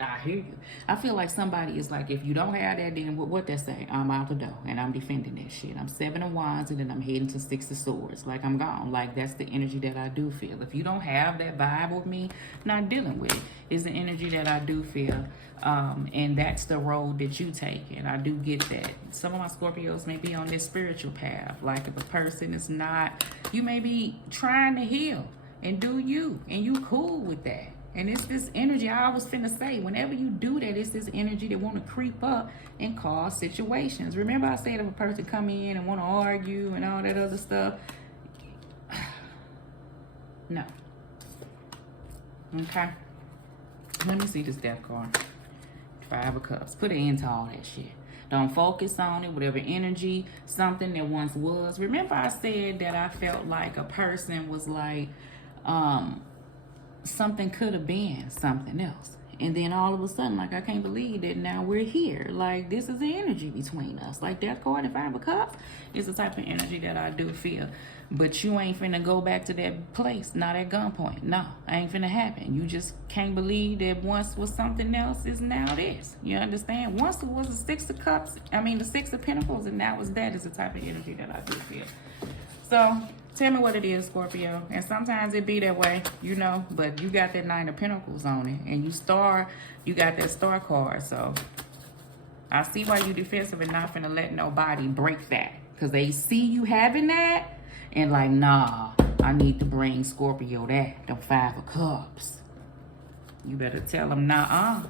I hear you. I feel like somebody is like, if you don't have that, then what they say? I'm out the door and I'm defending that shit. I'm Seven of Wands and then I'm heading to Six of Swords. Like, I'm gone. Like, that's the energy that I do feel. If you don't have that vibe with me, not dealing with it. Is the energy that I do feel. And that's the road that you take. And I do get that. Some of my Scorpios may be on this spiritual path. Like, if a person is not, you may be trying to heal and do you. And you cool with that. And it's this energy, I was finna say, whenever you do that, it's this energy that want to creep up and cause situations. Remember I said if a person come in and want to argue and all that other stuff? No. Okay. Let me see this Death card. Five of Cups. Put an end to all that shit. Don't focus on it, whatever energy, something that once was. Remember I said that I felt like a person was like, something could have been something else, and then all of a sudden, like, I can't believe that now we're here. Like, this is the energy between us. Like, Death card and Five of Cups is the type of energy that I do feel. But you ain't finna go back to that place, not at gunpoint. No, ain't finna happen. You just can't believe that once was something else is now this. You understand? Once it was the Six of Cups, the Six of Pentacles, and now it's that is the type of energy that I do feel. So Tell me what it is, Scorpio. And sometimes it be that way, you know, but you got that Nine of Pentacles on it. And you got that star card. So I see why you defensive and not finna let nobody break that. Because they see you having that and like, nah, I need to bring Scorpio that. The Five of Cups. You better tell them, nah,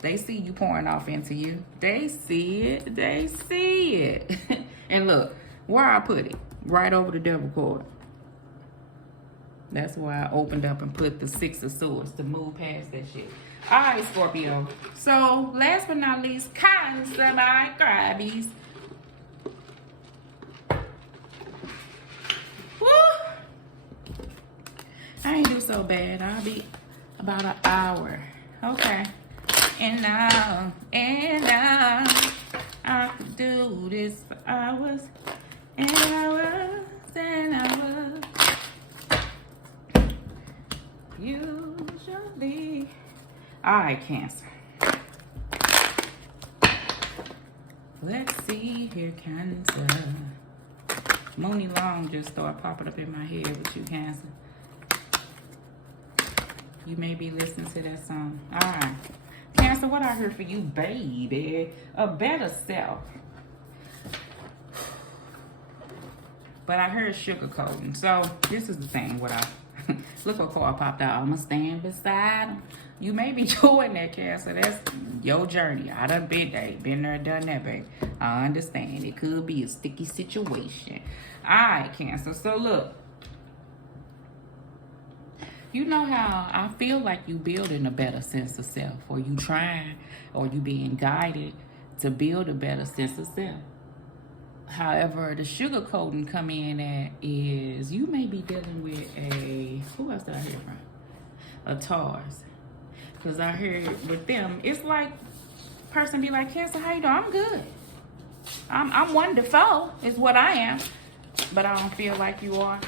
They see you pouring off into you. They see it. They see it. And look, where I put it. Right over the Devil card. That's why I opened up and put the Six of Swords to move past that shit. All right, Scorpio. So, last but not least, Cancer by Crabbies. Woo! I ain't do so bad. I'll be about an hour. Okay. And now, I could do this for hours and hours and hours. Usually. All right, Cancer. Let's see here, Cancer. Mooney Long just started popping up in my head with you, Cancer. You may be listening to that song. All right. Cancer, what I heard for you, baby? A better self. But I heard sugarcoating. So, this is the thing. What I... Look what card popped out. I'ma stand beside him. You may be doing that, Cancer. That's your journey. I done been there, done that, baby. I understand. It could be a sticky situation. All right, Cancer. So, look. You know how I feel like you building a better sense of self, or you trying, or you being guided to build a better sense of self. However, the sugarcoating come in at is you may be dealing with a, who else did I hear from? A Taurus. Because I heard with them, it's like, person be like, Cancer, how you doing? I'm good. I'm wonderful, is what I am. But I don't feel like you are.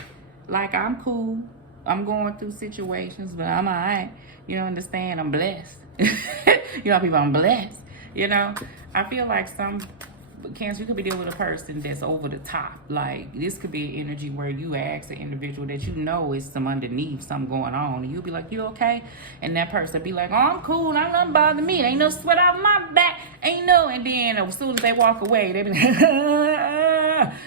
Like, I'm cool. I'm going through situations, but I'm all right. You don't understand? I'm blessed. You know, people, I'm blessed. You know, I feel like some Cancer, you could be dealing with a person that's over the top. Like, this could be an energy where you ask an individual that you know is some underneath, something going on. And you'll be like, you okay? And that person be like, oh, I'm cool. Ain't nothing bother me. Ain't no sweat out my back. Ain't no. And then as soon as they walk away, they be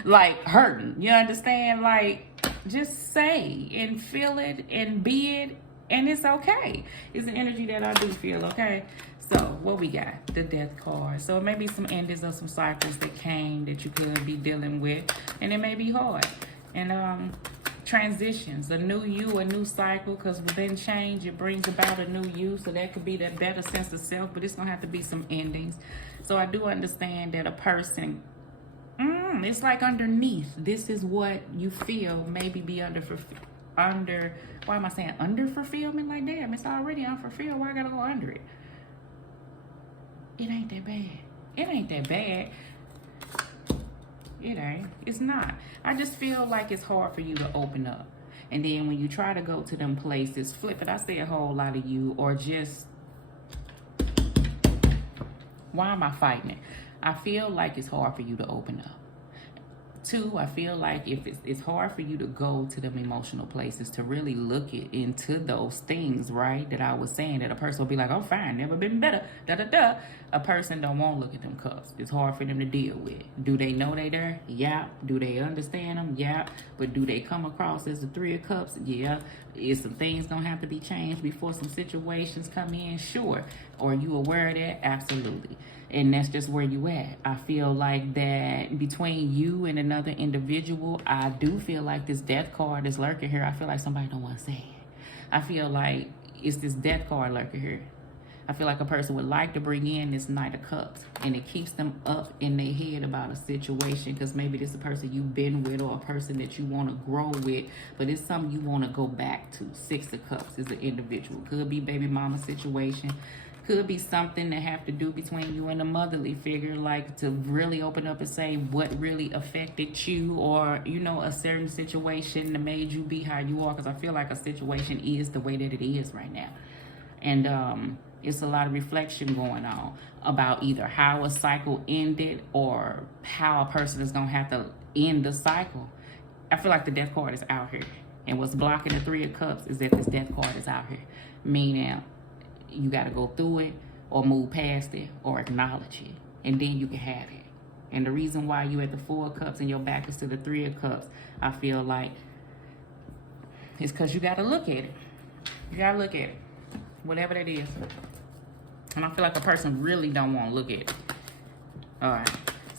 like hurting. You understand? Like, just say and feel it and be it, and it's okay. It's an energy that I do feel, okay? So, what we got? The Death card. So, it may be some endings of some cycles that came that you could be dealing with, and it may be hard. And transitions, a new you, a new cycle, because within change, it brings about a new you. So, that could be that better sense of self, but it's going to have to be some endings. So, I do understand that a person... it's like underneath. This is what you feel maybe be under, why am I saying under fulfillment? Like, damn, it's already unfulfilled. Why I gotta go under it? It ain't that bad. It ain't that bad. It ain't. It's not. I just feel like it's hard for you to open up. And then when you try to go to them places, flip it. I say a whole lot of you, or just, why am I fighting it? I feel like it's hard for you to open up. Two, I feel like if it's hard for you to go to them emotional places to really look into those things, right? That I was saying that a person will be like, oh, fine, never been better, da-da-da. A person don't want to look at them cups. It's hard for them to deal with. Do they know they there? Yeah. Do they understand them? Yeah. But do they come across as the Three of Cups? Yeah. Is some things gonna have to be changed before some situations come in? Sure. Are you aware of that? Absolutely. And that's just where you at. I feel like that between you and another individual, I do feel like this Death card is lurking here. I feel like somebody don't want to say it. I feel like it's this Death card lurking here. I feel like a person would like to bring in this Knight of Cups, and it keeps them up in their head about a situation, because maybe this is a person you've been with or a person that you want to grow with, but it's something you want to go back to. Six of Cups is an individual. Could be baby mama situation. Could be something that have to do between you and a motherly figure, like to really open up and say what really affected you, or, you know, a certain situation that made you be how you are, because I feel like a situation is the way that it is right now. And it's a lot of reflection going on about either how a cycle ended or how a person is going to have to end the cycle. I feel like the death card is out here. And what's blocking the Three of Cups is that this death card is out here. Meaning you got to go through it or move past it or acknowledge it. And then you can have it. And the reason why you at the Four of Cups and your back is to the Three of Cups, I feel like, is because you got to look at it. You got to look at it. Whatever that is. And I feel like a person really don't want to look at it. All right.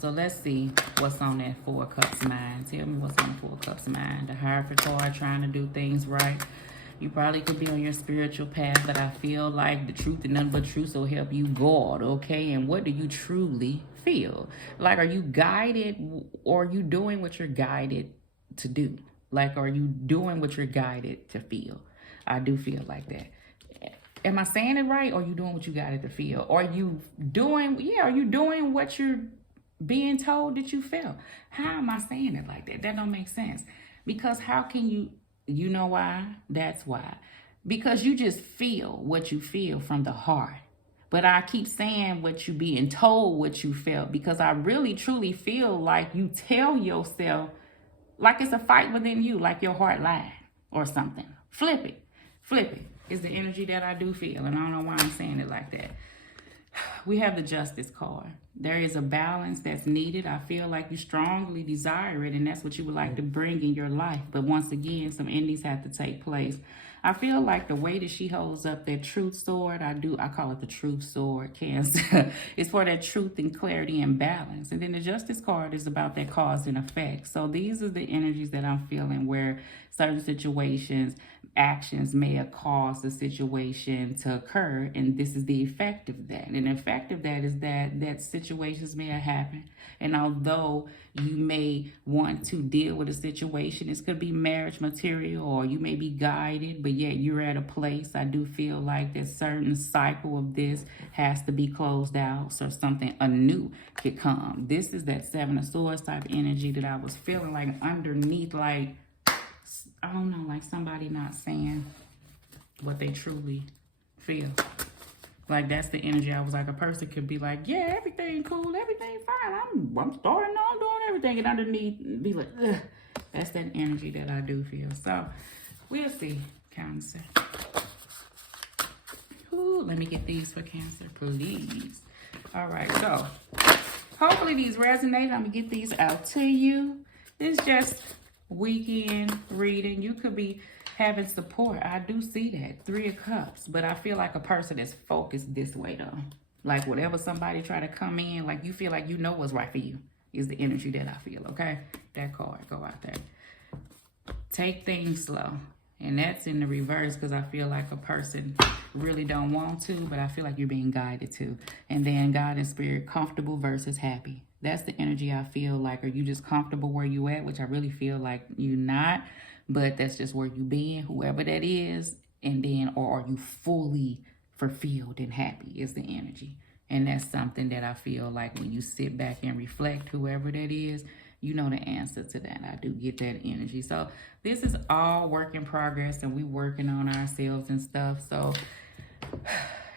So let's see what's on that Four of Cups mind. Tell me what's on the Four of Cups mind. The Hierophant card, trying to do things right. You probably could be on your spiritual path, but I feel like the truth and none but truth will help you guard, okay? And what do you truly feel? Like, are you guided, or are you doing what you're guided to do? Like, are you doing what you're guided to feel? I do feel like that. Am I saying it right? Or are you doing what you guided to feel? Or are you doing, are you doing what you're being told that you feel? How am I saying it like that? That don't make sense. Because how can you know why? That's why. Because you just feel what you feel from the heart. But I keep saying what you being told what you felt, because I really truly feel like you tell yourself, like it's a fight within you, like your heart lied or something. Flip it. Flip it. Is the energy that I do feel. And I don't know why I'm saying it like that. We have the Justice card. There is a balance that's needed. I feel like you strongly desire it, and that's what you would like to bring in your life. But once again, some endings have to take place. I feel like the way that she holds up that truth sword, I call it the truth sword, Cancer. It's for that truth and clarity and balance. And then the Justice card is about that cause and effect. So these are the energies that I'm feeling, where certain situations, actions may have caused a situation to occur, and this is the effect of that. And the effect of that is that situations may have happened. And although you may want to deal with a situation, this could be marriage material, or you may be guided, but yet you're at a place. I do feel like that certain cycle of this has to be closed out, so something anew could come. This is that Seven of Swords type energy that I was feeling like underneath, like, I don't know, like somebody not saying what they truly feel. Like, that's the energy. I was like, a person could be like, yeah, everything cool, everything fine. I'm starting on doing everything. And underneath, be like, ugh. That's that energy that I do feel. So, we'll see, Cancer. Ooh, let me get these for Cancer, please. All right, so, hopefully these resonate. I'm going to get these out to you. It's just weekend reading. You could be having support. I do see that. Three of Cups. But I feel like a person is focused this way, though. Like, whatever somebody try to come in, like, you feel like you know what's right for you, is the energy that I feel, okay? That card, go out there. Take things slow. And that's in the reverse, because I feel like a person really don't want to, but I feel like you're being guided to. And then God and Spirit, comfortable versus happy. That's the energy I feel like. Are you just comfortable where you at? Which I really feel like you're not. But that's just where you been, whoever that is. And then, or are you fully fulfilled and happy is the energy. And that's something that I feel like when you sit back and reflect, whoever that is, you know the answer to that. I do get that energy. So this is all work in progress, and we working on ourselves and stuff. So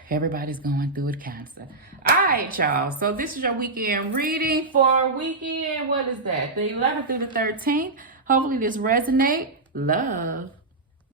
everybody's going through it, Cancer. All right, y'all. So this is your weekend reading for weekend. What is that? The 11th through the 13th. Hopefully this resonate. Love.